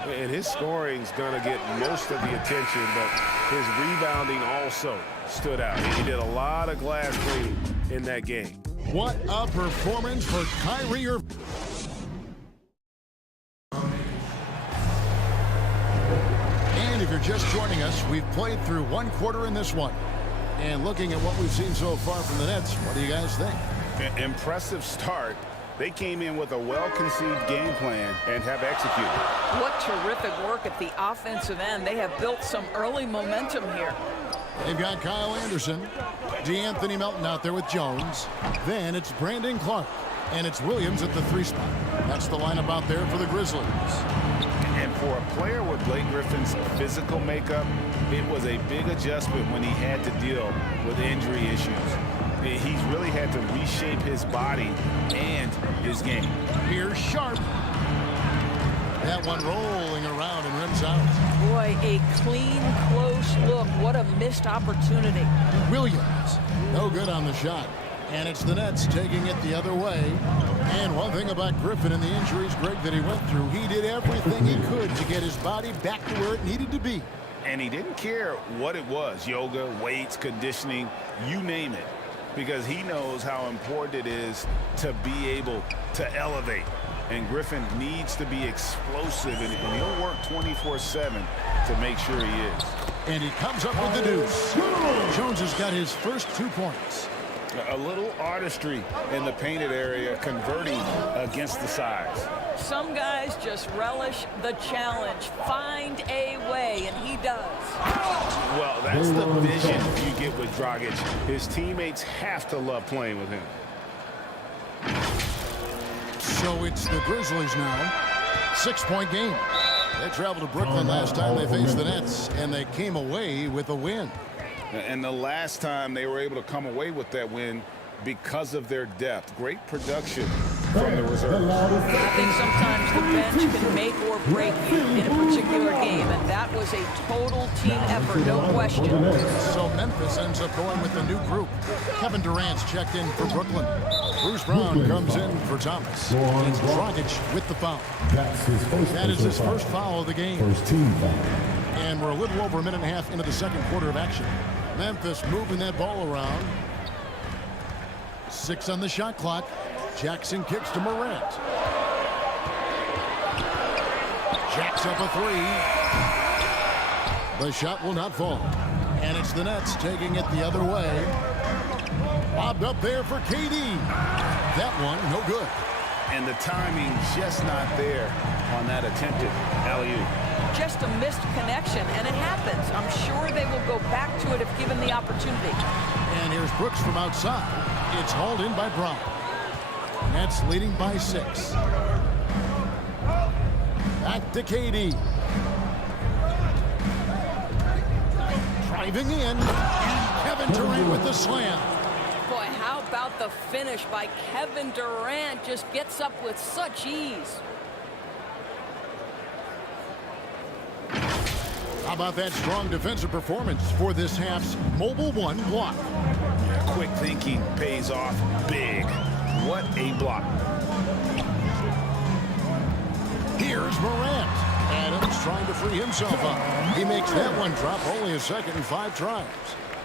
And his scoring's going to get most of the attention, but his rebounding also stood out. He did a lot of glass cleaning in that game. What a performance for Kyrie Irving. And if you're just joining us, we've played through one quarter in this one. And looking at what we've seen so far from the Nets, what do you guys think? Impressive start. They came in with a well-conceived game plan and have executed. What terrific work at the offensive end. They have built some early momentum here. They've got Kyle Anderson, DeAnthony Melton out there with Jones. Then it's Brandon Clark, and it's Williams at the 3 spot. That's the lineup out there for the Grizzlies. And for a player with Blake Griffin's physical makeup, it was a big adjustment when he had to deal with injury issues. He's really had to reshape his body and his game. Here's Sharp. That one rolling around and rims out. Boy, a clean, close look. What a missed opportunity. Williams, no good on the shot. And it's the Nets taking it the other way. And one thing about Griffin and the injuries, Greg, that he went through, he did everything he could to get his body back to where it needed to be. And he didn't care what it was, yoga, weights, conditioning, you name it, because he knows how important it is to be able to elevate. And Griffin needs to be explosive, and he'll work 24/7 to make sure he is. And he comes up with the deuce. Jones has got his first 2 points. A little artistry in the painted area, converting against the size. Some guys just relish the challenge. Find a way, and he does. Well, that's the vision you get with Dragic. His teammates have to love playing with him. So it's the Grizzlies now. 6-point game. They traveled to Brooklyn last time they faced the Nets, and they came away with a win. And the last time they were able to come away with that win because of their depth. Great production from the reserves. I think sometimes the bench can make or break you in a particular game, and that was a total team effort, no question. So Memphis ends up going with the new group. Kevin Durant's checked in for Brooklyn. Bruce Brown comes in for Thomas. And Dragic with the foul. That is his first foul of the game. First team foul. And we're a little over a minute and a half into the second quarter of action. Memphis moving that ball around. 6 on the shot clock. Jackson kicks to Morant. Jacks up a 3. The shot will not fall. And it's the Nets taking it the other way. Lobbed up there for KD. That one, no good. And the timing just not there on that attempted alley-oop. Just a missed connection, and it happens. I'm sure they will go back to it if given the opportunity. And here's Brooks from outside. It's hauled in by Brown. Nets leading by 6. Back to KD. Driving in. Kevin Durant with the slam. Boy, how about the finish by Kevin Durant? Just gets up with such ease. How about that strong defensive performance for this half's Mobile 1 block? Quick thinking pays off big. What a block. Here's Morant. Adams trying to free himself up. He makes that one drop, only a second in 5 tries.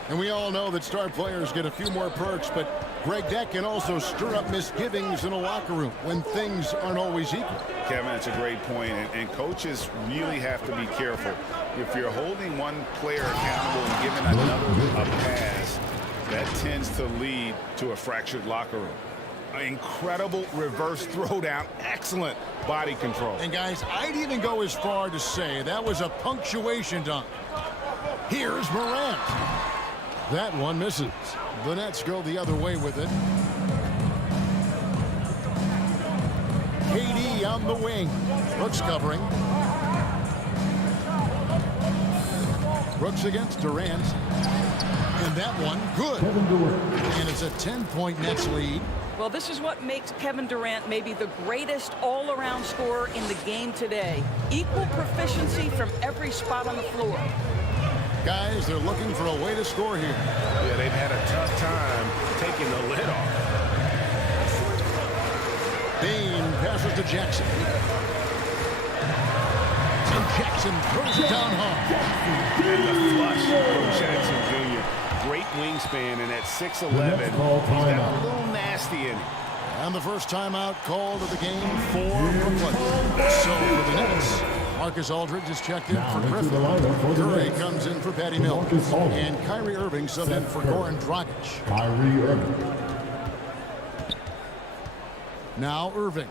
And we all know that star players get a few more perks, but Greg, that can also stir up misgivings in a locker room when things aren't always equal. Kevin, that's a great point, and coaches really have to be careful. If you're holding one player accountable and giving another a pass, that tends to lead to a fractured locker room. An incredible reverse throwdown, excellent body control. And guys, I'd even go as far to say that was a punctuation dunk. Here's Morant. That one misses. The Nets go the other way with it. KD on the wing. Brooks covering. Brooks against Durant. And that one, good. And it's a 10-point Nets lead. Well, this is what makes Kevin Durant maybe the greatest all-around scorer in the game today. Equal proficiency from every spot on the floor. Guys, they're looking for a way to score here. Yeah, they've had a tough time taking the lid off. Bain passes to Jackson. And Jackson throws it down hard. And the flush from Jackson Jr. Great wingspan, and at 6'11", he's got a little nasty in it. And the first timeout called of the game for Brooklyn. So for the Nets, Marcus Aldridge is checked in for Griffin. Curry comes in for Patty Mills. And Kyrie Irving subbed in for Goran Dragic. Kyrie Irving. Now Irving.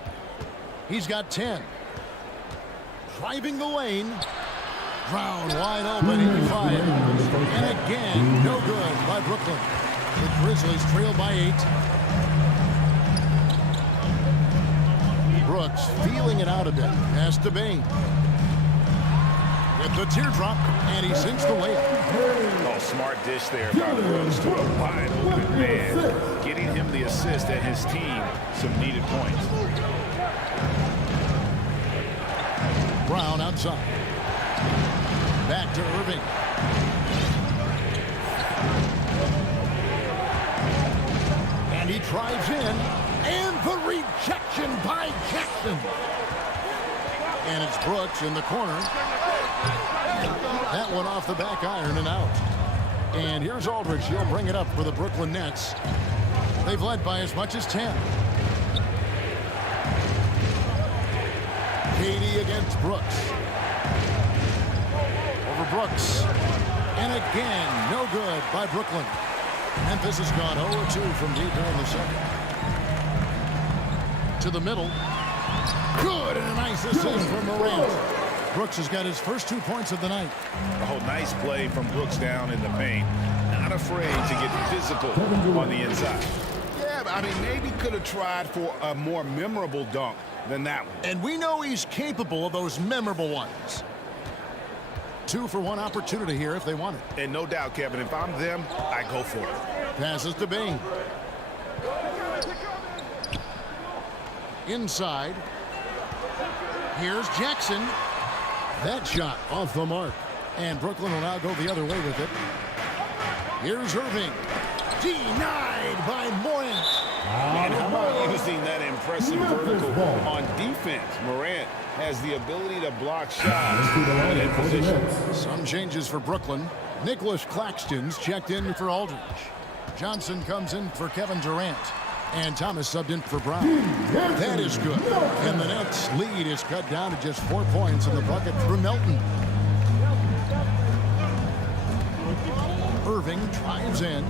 He's got 10. Driving the lane. Brown wide open, 85. And again, no good by Brooklyn. The Grizzlies trail by 8. Brooks feeling it out a bit. Pass to Bain. With the teardrop, and he sinks the layup. Oh, smart dish there by Brooks to a wide open man. Getting him the assist and his team some needed points. Brown outside. Back to Irving. And he drives in. And the rejection by Jackson. And it's Brooks in the corner. That one off the back iron and out. And here's Aldridge. He'll bring it up for the Brooklyn Nets. They've led by as much as 10. KD against Brooks. Over Brooks. And again, no good by Brooklyn. Memphis has gone 0-2 from deep here in the second. To the middle. Good, and a nice assist from Morant. Brooks has got his first 2 points of the night. Oh, nice play from Brooks down in the paint. Not afraid to get physical on the inside. Yeah, I mean, maybe could have tried for a more memorable dunk than that one. And we know he's capable of those memorable ones. 2 for 1 opportunity here if they want it. And no doubt, Kevin, if I'm them, I go for it. Passes to Bain. Inside. Here's Jackson. That shot off the mark. And Brooklyn will now go the other way with it. Here's Irving. Denied by Morant. And how about using that impressive vertical on defense? Morant has the ability to block shots in position. Some changes for Brooklyn. Nicholas Claxton's checked in for Aldridge. Johnson comes in for Kevin Durant. And Thomas subbed in for Brown. That is good. And the Nets' lead is cut down to just 4 points in the bucket for Melton. Irving drives in.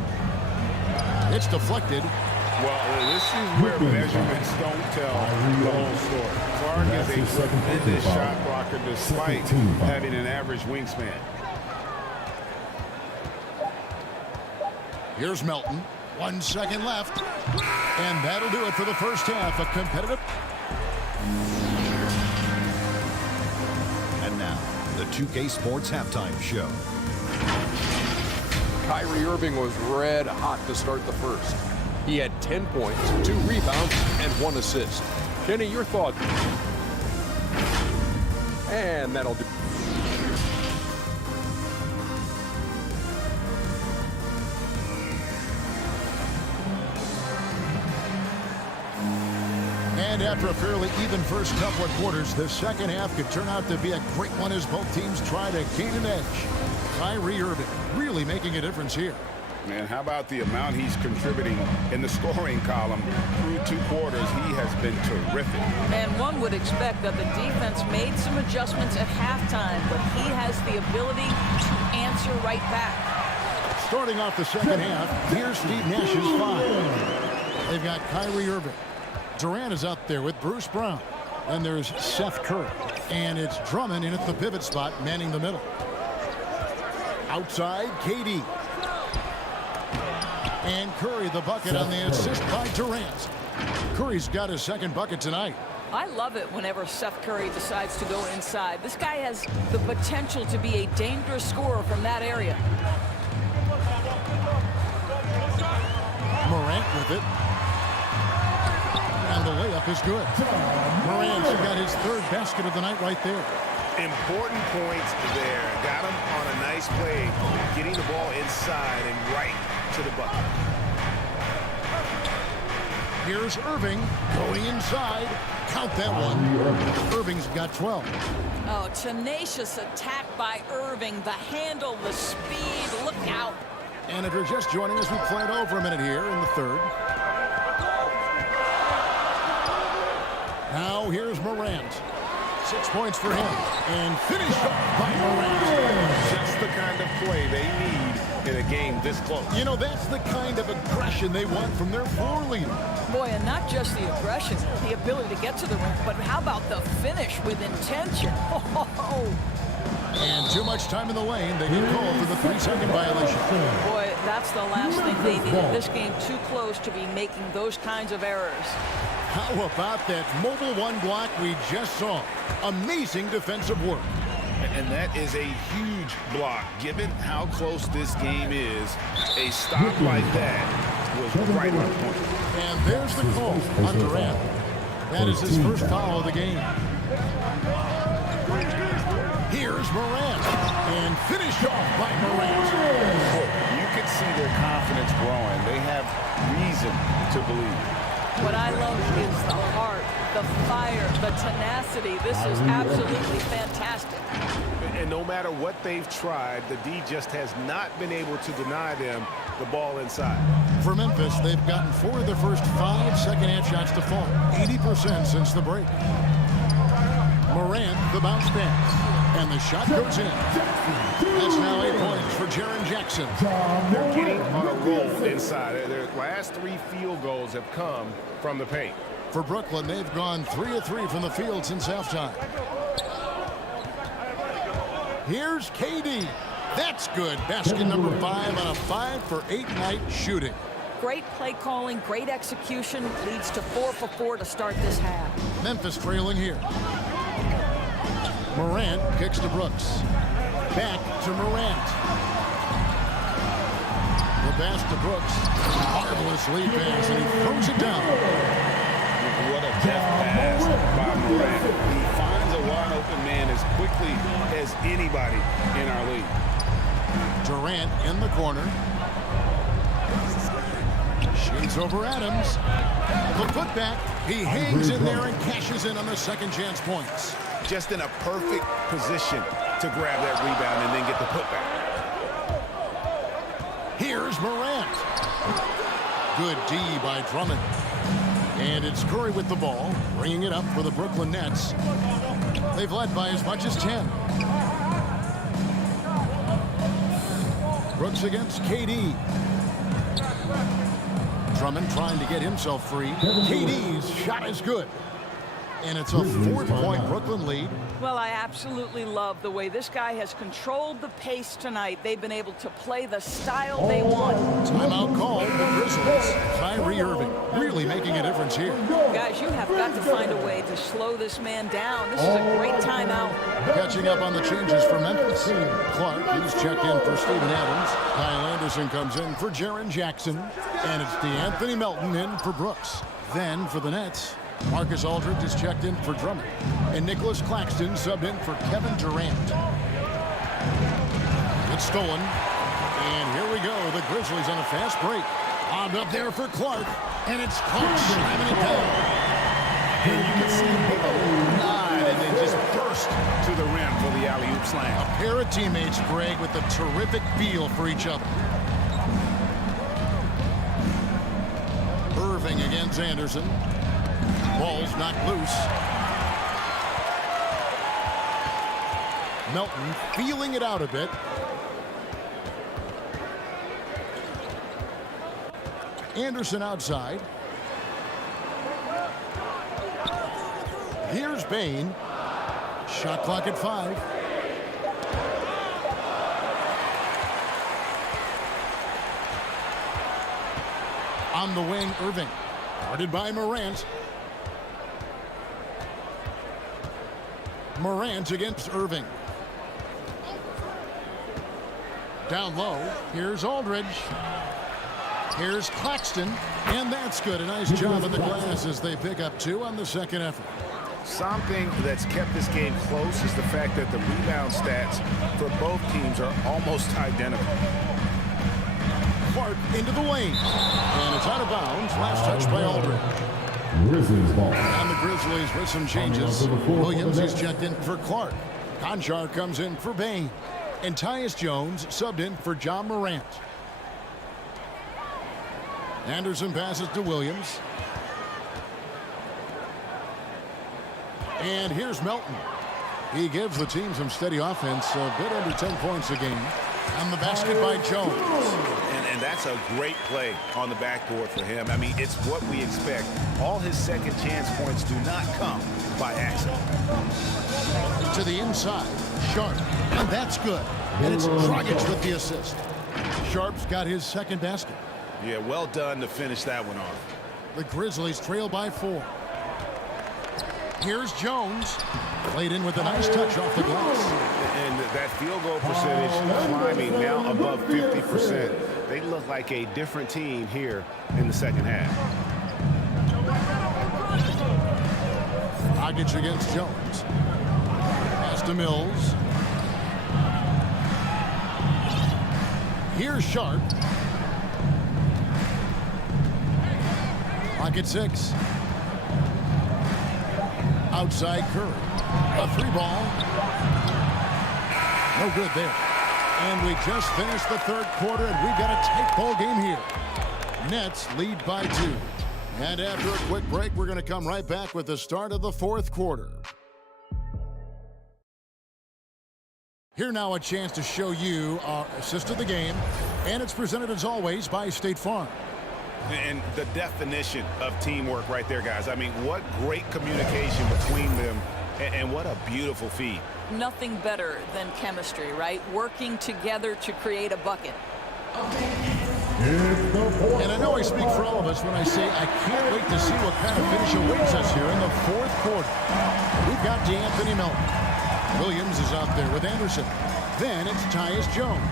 It's deflected. Well, this is where measurements don't tell the whole story. Clark is a tremendous shot blocker despite having an average wingspan. Here's Melton. 1 second left. And that'll do it for the first half. A competitive. And now, the 2K Sports Halftime Show. Kyrie Irving was red hot to start the first. He had 10 points, 2 rebounds, and 1 assist. Kenny, your thought? And that'll do. And after a fairly even first couple of quarters, the second half could turn out to be a great one as both teams try to gain an edge. Kyrie Irving really making a difference here. Man, how about the amount he's contributing in the scoring column through 2 quarters? He has been terrific. And one would expect that the defense made some adjustments at halftime, but he has the ability to answer right back. Starting off the second half, here's Steve Nash's 5. They've got Kyrie Irving. Durant is out there with Bruce Brown. And there's Seth Curry. And it's Drummond in at the pivot spot, manning the middle. Outside, KD. And Curry the bucket on the assist by Durant. Curry's got his second bucket tonight. I love it whenever Seth Curry decides to go inside. This guy has the potential to be a dangerous scorer from that area. Morant with it. And the layup is good. Morant's got his 3rd basket of the night right there. Important points there. Got him on a nice play, getting the ball inside and right to the bucket. Here's Irving going inside. Count that one. Irving's got 12. Oh, tenacious attack by Irving. The handle, the speed, look out. And if you're just joining us, we played over a minute here in the 3rd. Now here's Morant. 6 points for him. And finished off by Morant. Just the kind of play they need in a game this close. You know, that's the kind of aggression they want from their floor leader. Boy, and not just the aggression, the ability to get to the rim, but how about the finish with intention? And too much time in the lane. They get called for the 3-second violation. Boy, that's the last thing they needed. This game too close to be making those kinds of errors. How about that mobile one block we just saw? Amazing defensive work. And that is a huge block. Given how close this game is, a stop like that was right on point. And there's the call on Durant. That is his first foul of the game. Here's Morant. And finished off by Morant. You can see their confidence growing. They have reason to believe. What I love is the heart, the fire, the tenacity. This is absolutely fantastic. And no matter what they've tried, the D just has not been able to deny them the ball inside. For Memphis, they've gotten 4 of their first 5 second-half shots to fall. 80% since the break. Morant, the bounce pass. And the shot goes in. That's now 8 points for Jaren Jackson. They're getting on a roll inside. Their last 3 field goals have come from the paint. For Brooklyn, they've gone 3 of 3 from the field since halftime. Here's KD. That's good. Basket number 5 on a 5 for 8 night shooting. Great play calling, great execution. Leads to 4 for 4 to start this half. Memphis trailing here. Morant kicks to Brooks. Back to Morant. The pass to Brooks. Marvelous lead pass, and he throws it down. What a deft pass by Morant. He finds a wide open man as quickly as anybody in our league. Durant in the corner. Shoots over Adams. The putback. He hangs in there and cashes in on the second chance points. Just in a perfect position to grab that rebound and then get the putback. Here's Morant. Good D by Drummond. And it's Curry with the ball, bringing it up for the Brooklyn Nets. They've led by as much as 10. Brooks against KD. Drummond trying to get himself free. KD's shot is good. And it's a 4-point Brooklyn lead. Well, I absolutely love the way this guy has controlled the pace tonight. They've been able to play the style they want. Timeout called the Grizzlies. Kyrie Irving really making a difference here. Guys, you have got to find a way to slow this man down. This is a great timeout. Catching up on the changes for Memphis. Clark, he's checked in for Steven Adams. Kyle Anderson comes in for Jaren Jackson. And it's DeAnthony Melton in for Brooks. Then for the Nets, Marcus Aldridge is checked in for Drummond. And Nicholas Claxton subbed in for Kevin Durant. It's stolen. And here we go. The Grizzlies on a fast break. Lobbed up there for Clark. And it's Clark slamming it down. And you can see him make a nod and then just burst to the rim for the alley-oop slam. A pair of teammates, Greg, with a terrific feel for each other. Irving against Anderson. Ball's knocked loose. Melton feeling it out a bit. Anderson outside. Here's Bain. Shot clock at 5. On the wing, Irving. Guarded by Morant. Morant against Irving. Down low. Here's Aldridge. Here's Claxton. And that's good. A nice job of the glass as they pick up 2 on the second effort. Something that's kept this game close is the fact that the rebound stats for both teams are almost identical. Clark into the lane. And it's out of bounds. Last touch by Aldridge. Grizzlies ball. And the Grizzlies with some changes. Williams is checked in for Clark. Conchar comes in for Bain. And Tyus Jones subbed in for John Morant. Anderson passes to Williams. And here's Melton. He gives the team some steady offense, a bit under 10 points a game. And the basket by Jones. And that's a great play on the backboard for him. I mean, it's what we expect. All his second chance points do not come by accident. To the inside, Sharp, and that's good. And it's Dragic with the assist. Sharp's got his second basket. Yeah, well done to finish that one off. The Grizzlies trail by 4. Here's Jones. Played in with a nice touch off the glass. And that field goal percentage climbing now above 50%. They look like a different team here in the second half. Dragic against Jones. Pass to Mills. Here's Sharp. Pocket 6. Outside Curry. A 3-ball. No good there. And we just finished the third quarter, and we've got a tight ball game here. Nets lead by 2. And after a quick break, we're going to come right back with the start of the fourth quarter. Here now a chance to show you our assist of the game, and it's presented as always by State Farm. And the definition of teamwork right there, guys. I mean, what great communication between them, and what a beautiful feed. Nothing better than chemistry, right? Working together to create a bucket. And I know I speak for all of us when I say I can't wait to see what kind of finish awaits us here in the fourth quarter. We've got D'Anthony Melton. Williams is out there with Anderson. Then it's Tyus Jones.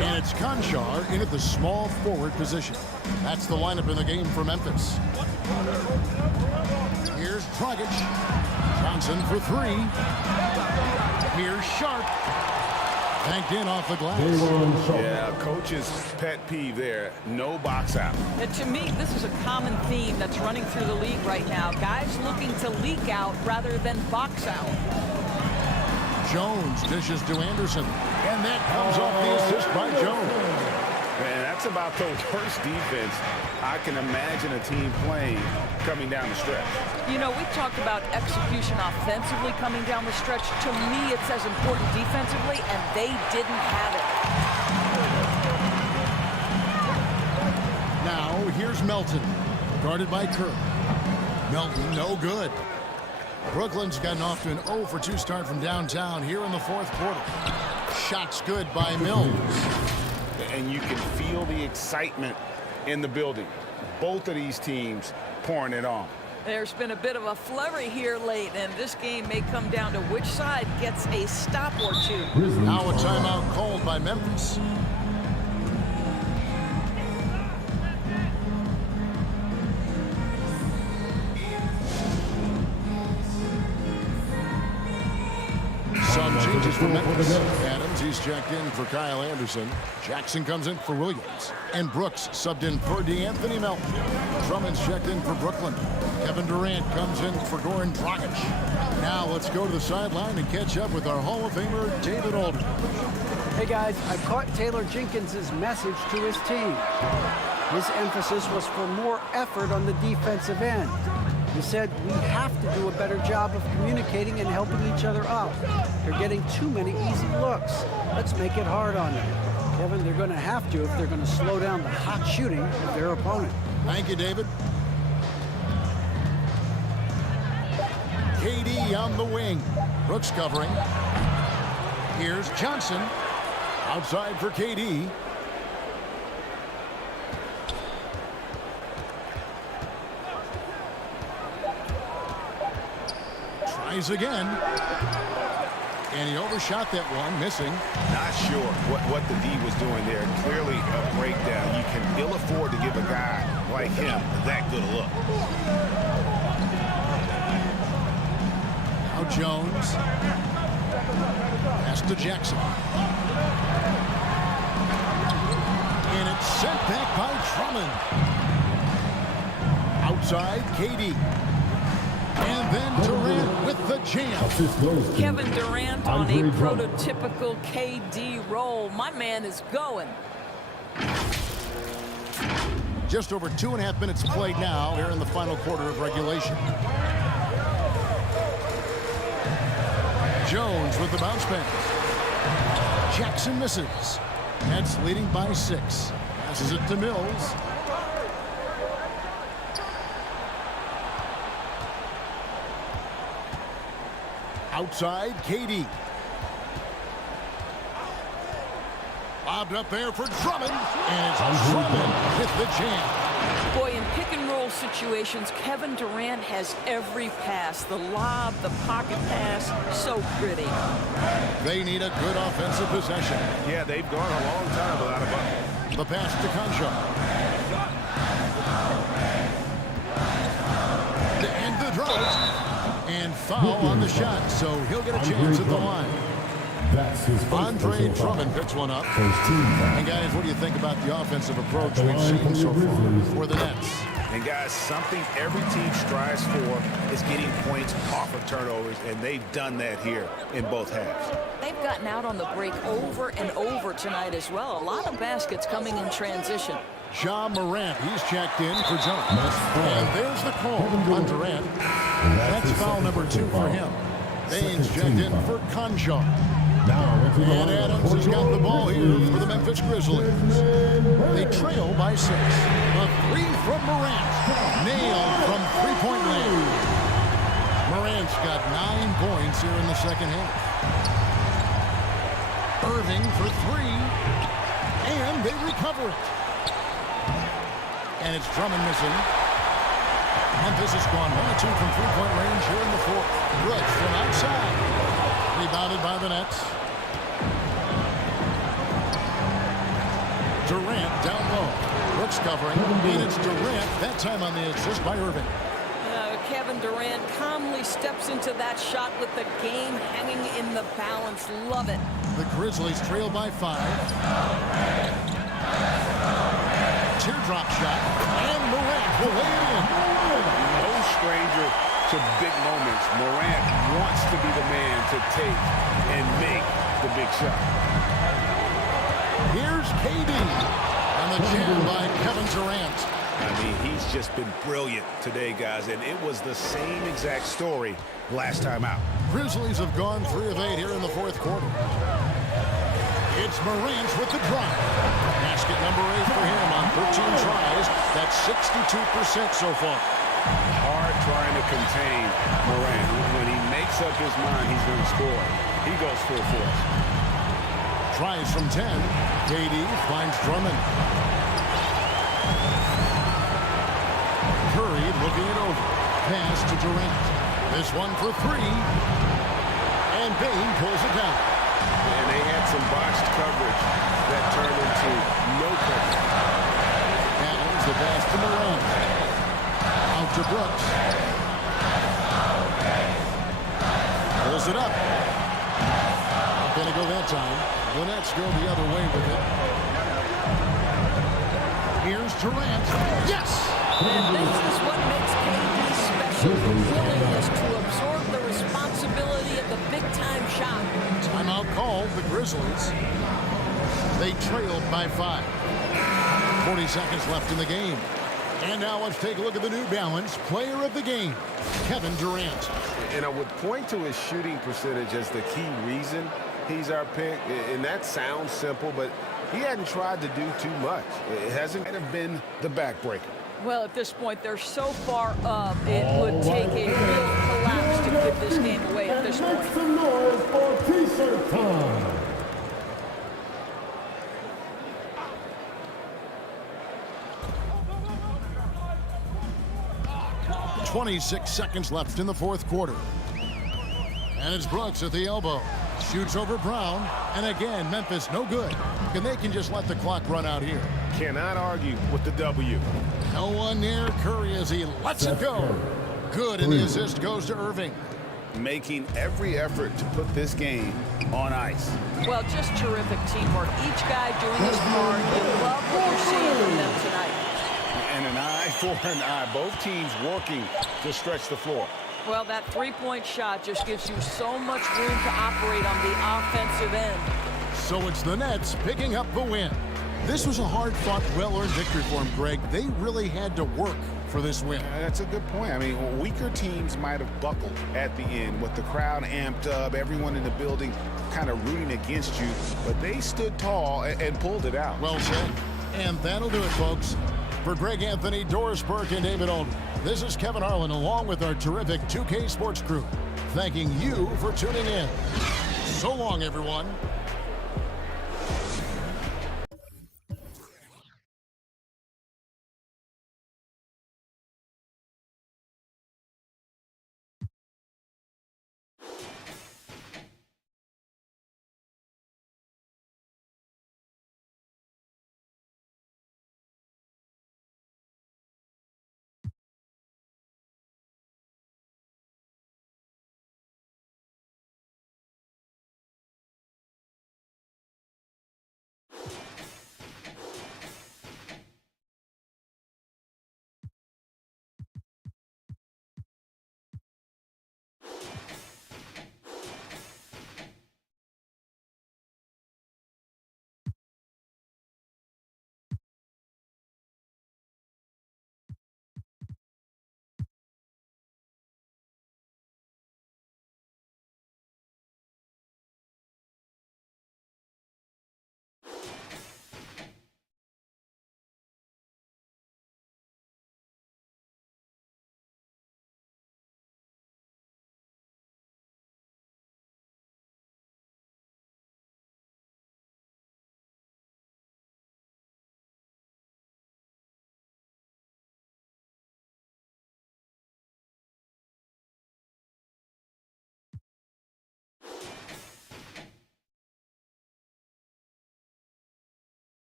And it's Conchar in at the small forward position. That's the lineup in the game for Memphis. Here's Dragic. Johnson for 3. Here's Sharp. Banked in off the glass. Yeah, coach's pet peeve there. No box out. And to me, this is a common theme that's running through the league right now. Guys looking to leak out rather than box out. Jones dishes to Anderson. And that comes off the assist by Jones. Man, that's about the worst defense I can imagine a team playing coming down the stretch. You know, we've talked about execution offensively coming down the stretch. To me, it's as important defensively, and they didn't have it. Now, here's Melton, guarded by Curry. Melton, no good. Brooklyn's gotten off to an 0-for-2 start from downtown here in the fourth quarter. Shots good by Mills. And you can feel the excitement in the building. Both of these teams pouring it on. There's been a bit of a flurry here late, and this game may come down to which side gets a stop or two. Now a timeout called by Memphis. Some changes for Memphis. Adams, he's checked in for Kyle Anderson. Jackson comes in for Williams. And Brooks subbed in for D'Anthony Melton. Drummond's checked in for Brooklyn. Kevin Durant comes in for Goran Dragic. Now let's go to the sideline and catch up with our Hall of Famer, David Aldridge. Hey guys, I caught Taylor Jenkins' message to his team. His emphasis was for more effort on the defensive end. He said we have to do a better job of communicating and helping each other out. They're getting too many easy looks. Let's make it hard on them. Kevin, they're going to have to if they're going to slow down the hot shooting of their opponent. Thank you, David. KD on the wing. Brooks covering. Here's Johnson. Outside for KD. Tries again. And he overshot that one, missing. Not sure what the D was doing there. Clearly a breakdown. You can ill afford to give a guy like him that good a look. Now Jones. Pass to Jackson. And it's sent back by Drummond. Outside, KD. And then Durant with the jam. Kevin Durant on a prototypical KD roll. My man is going. Just over 2.5 minutes played now here in the final quarter of regulation. Jones with the bounce pass. Jackson misses. Nets leading by 6. Passes it to Mills. Outside, KD. Lobbed up there for Drummond. And it's Drummond with the jam. Boy, in pick-and-roll situations, Kevin Durant has every pass. The lob, the pocket pass, so pretty. They need a good offensive possession. Yeah, they've gone a long time without a bucket. The pass to Conjo. And the drive. And foul on the shot, so he'll get a chance at the line. That's his Andre Drummond picks one up. And guys, what do you think about the offensive approach we've seen so far for the Nets? And guys, something every team strives for is getting points off of turnovers, and they've done that here in both halves. They've gotten out on the break over and over tonight as well. A lot of baskets coming in transition. Ja Morant, he's checked in for jump. And there's the call on Durant. That's foul number 2 for him. Baines checked in for Conjo. And Adams has got the ball here for the Memphis Grizzlies. They trail by 6. A 3 from Morant. Nailed from three-point range. Morant's got 9 points here in the second half. Irving for 3. And they recover it. And it's Drummond missing. Memphis has gone 1 or 2 from three-point range here in the fourth. Brooks from outside. Rebounded by the Nets. Durant down low. Brooks covering. And it's Durant, that time on the assist by Irving. Kevin Durant calmly steps into that shot with the game hanging in the balance. Love it. The Grizzlies trail by 5. Teardrop shot. And Morant will lay it in. No stranger to big moments. Morant wants to be the man to take and make the big shot. Here's KD. And the jam by Kevin Durant. I mean, he's just been brilliant today, guys, and it was the same exact story last time out. Grizzlies have gone 3 of 8 here in the fourth quarter. It's Morant with the drive. Basket number 8 for him on 13 tries. That's 62% so far. Hard trying to contain Morant. When he makes up his mind he's going to score, he goes full force. Tries from 10. KD finds Drummond. Curry looking it over. Pass to Durant. This one for 3. And Bain pulls it down. And they had some botched coverage that turned into no coverage. Adams the pass to Morant. Out to Brooks. Pulls it up. Not going to go that time. The Nets go the other way with it. Here's Durant. Yes! And this is what makes KD special. The willingness to absorb the responsibility of the big-time shot. Timeout called the Grizzlies. They trailed by 5. 40 seconds left in the game. And now let's take a look at the New Balance player of the game, Kevin Durant. And I would point to his shooting percentage as the key reason he's our pick. And that sounds simple, but he hadn't tried to do too much. It hasn't been the backbreaker. Well, at this point, they're so far up, it would take a real collapse to give this game away at this point. Make some noise for T-shirt time. 26 seconds left in the fourth quarter. And it's Brooks at the elbow. Shoots over Brown. And again, Memphis no good. And they can just let the clock run out here. Cannot argue with the W. No one near Curry as he lets it go. Good, and the assist goes to Irving. Making every effort to put this game on ice. Well, just terrific teamwork. Each guy doing his part. You love what you're seeing from them tonight. And an eye for an eye. Both teams working to stretch the floor. Well, that three-point shot just gives you so much room to operate on the offensive end. So it's the Nets picking up the win. This was a hard-fought, well-earned victory for them, Greg. They really had to work for this win. That's a good point. I mean, weaker teams might have buckled at the end with the crowd amped up, everyone in the building kind of rooting against you, but they stood tall and pulled it out. Well said. And that'll do it, folks. For Greg Anthony, Doris Burke, and David Aldridge, this is Kevin Harlan along with our terrific 2K Sports crew, thanking you for tuning in. So long, everyone.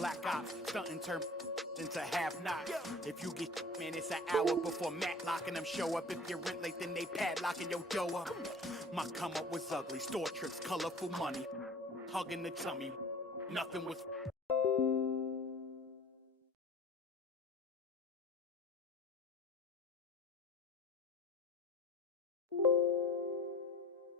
Black ops, stunting turn into have-nots. If you get man, it's an hour before Matlock and them show up. If you rent late, then they padlocking your dough up. My come up was ugly, store trips, colorful money, hugging the tummy. Nothing was